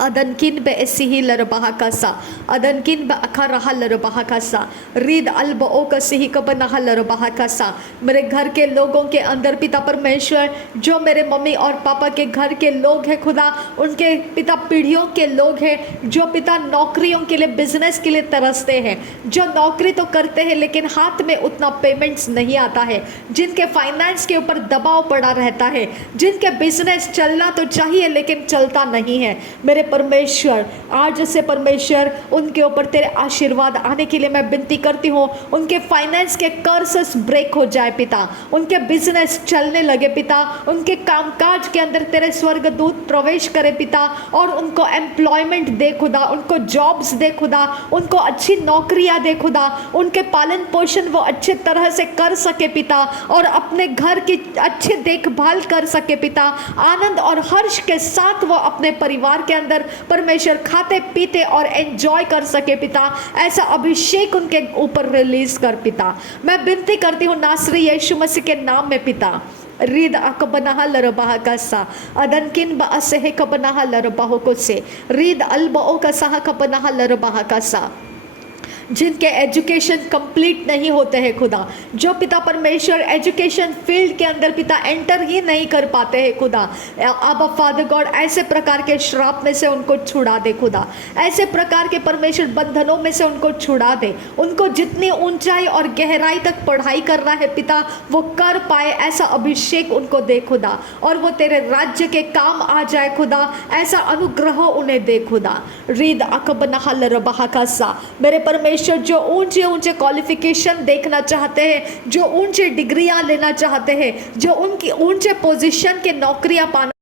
अदनकिन बे एसिही लर बहाकसा, अदनकिन बे अखरहा लर बहाकसा, रीद अल्ब ओ कसिही कबना लर बहाकसा। मेरे घर के लोगों के अंदर पिता परमेश्वर, जो मेरे मम्मी और पापा के घर के लोग हैं खुदा, उनके पिता पीढ़ियों के लोग हैं जो पिता नौकरियों के लिए, बिजनेस के लिए तरसते हैं, जो नौकरी तो करते हैं लेकिन हाथ में उतना पेमेंट्स नहीं आता है, जिनके फाइनेंस के ऊपर दबाव पड़ा रहता है, जिनके बिजनेस चलना तो चाहिए लेकिन चलता नहीं है। मेरे परमेश्वर आज से परमेश्वर उनके ऊपर तेरे आशीर्वाद आने के लिए मैं विनती करती हूँ। उनके फाइनेंस के कर्सेस ब्रेक हो जाए पिता, उनके बिजनेस चलने लगे पिता, उनके कामकाज के अंदर तेरे स्वर्गदूत प्रवेश करे पिता और उनको एम्प्लॉयमेंट दे खुदा, उनको जॉब्स दे खुदा, उनको अच्छी नौकरियां दे खुदा, उनके पालन पोषण वो अच्छे तरह से कर सके पिता और अपने घर की अच्छी देखभाल कर सके पिता। आनंद और हर्ष के साथ वो अपने परिवार के अंदर परमेश्वर खाते पीते और एंजॉय कर सके पिता। ऐसा अभिषेक उनके ऊपर रिलीज कर पिता। मैं विनती करती हूँ नासरी यीशु मसीह के नाम में पिता। रीद अकबना लर बहाकसा, अदनकिन ब असहे कबना लर बहोको से, रीद अल्बओ का सहा कबना लर बहाकसा। जिनके एजुकेशन कंप्लीट नहीं होते हैं खुदा, जो पिता परमेश्वर एजुकेशन फील्ड के अंदर पिता एंटर ही नहीं कर पाते हैं खुदा, अब फादर गॉड ऐसे प्रकार के श्राप में से उनको छुड़ा दे खुदा, ऐसे प्रकार के परमेश्वर बंधनों में से उनको छुड़ा दे। उनको जितनी ऊंचाई और गहराई तक पढ़ाई करना है पिता वो कर पाए, ऐसा अभिषेक उनको दे खुदा और वो तेरे राज्य के काम आ जाए खुदा, ऐसा अनुग्रह उन्हें दे खुदा। रीद अकबना हलर बहाकसा। मेरे परमेश्वर जो ऊंचे ऊंचे क्वालिफिकेशन देखना चाहते हैं, जो ऊंचे डिग्रियां लेना चाहते हैं, जो उनकी ऊंचे पोजीशन के नौकरियां पाना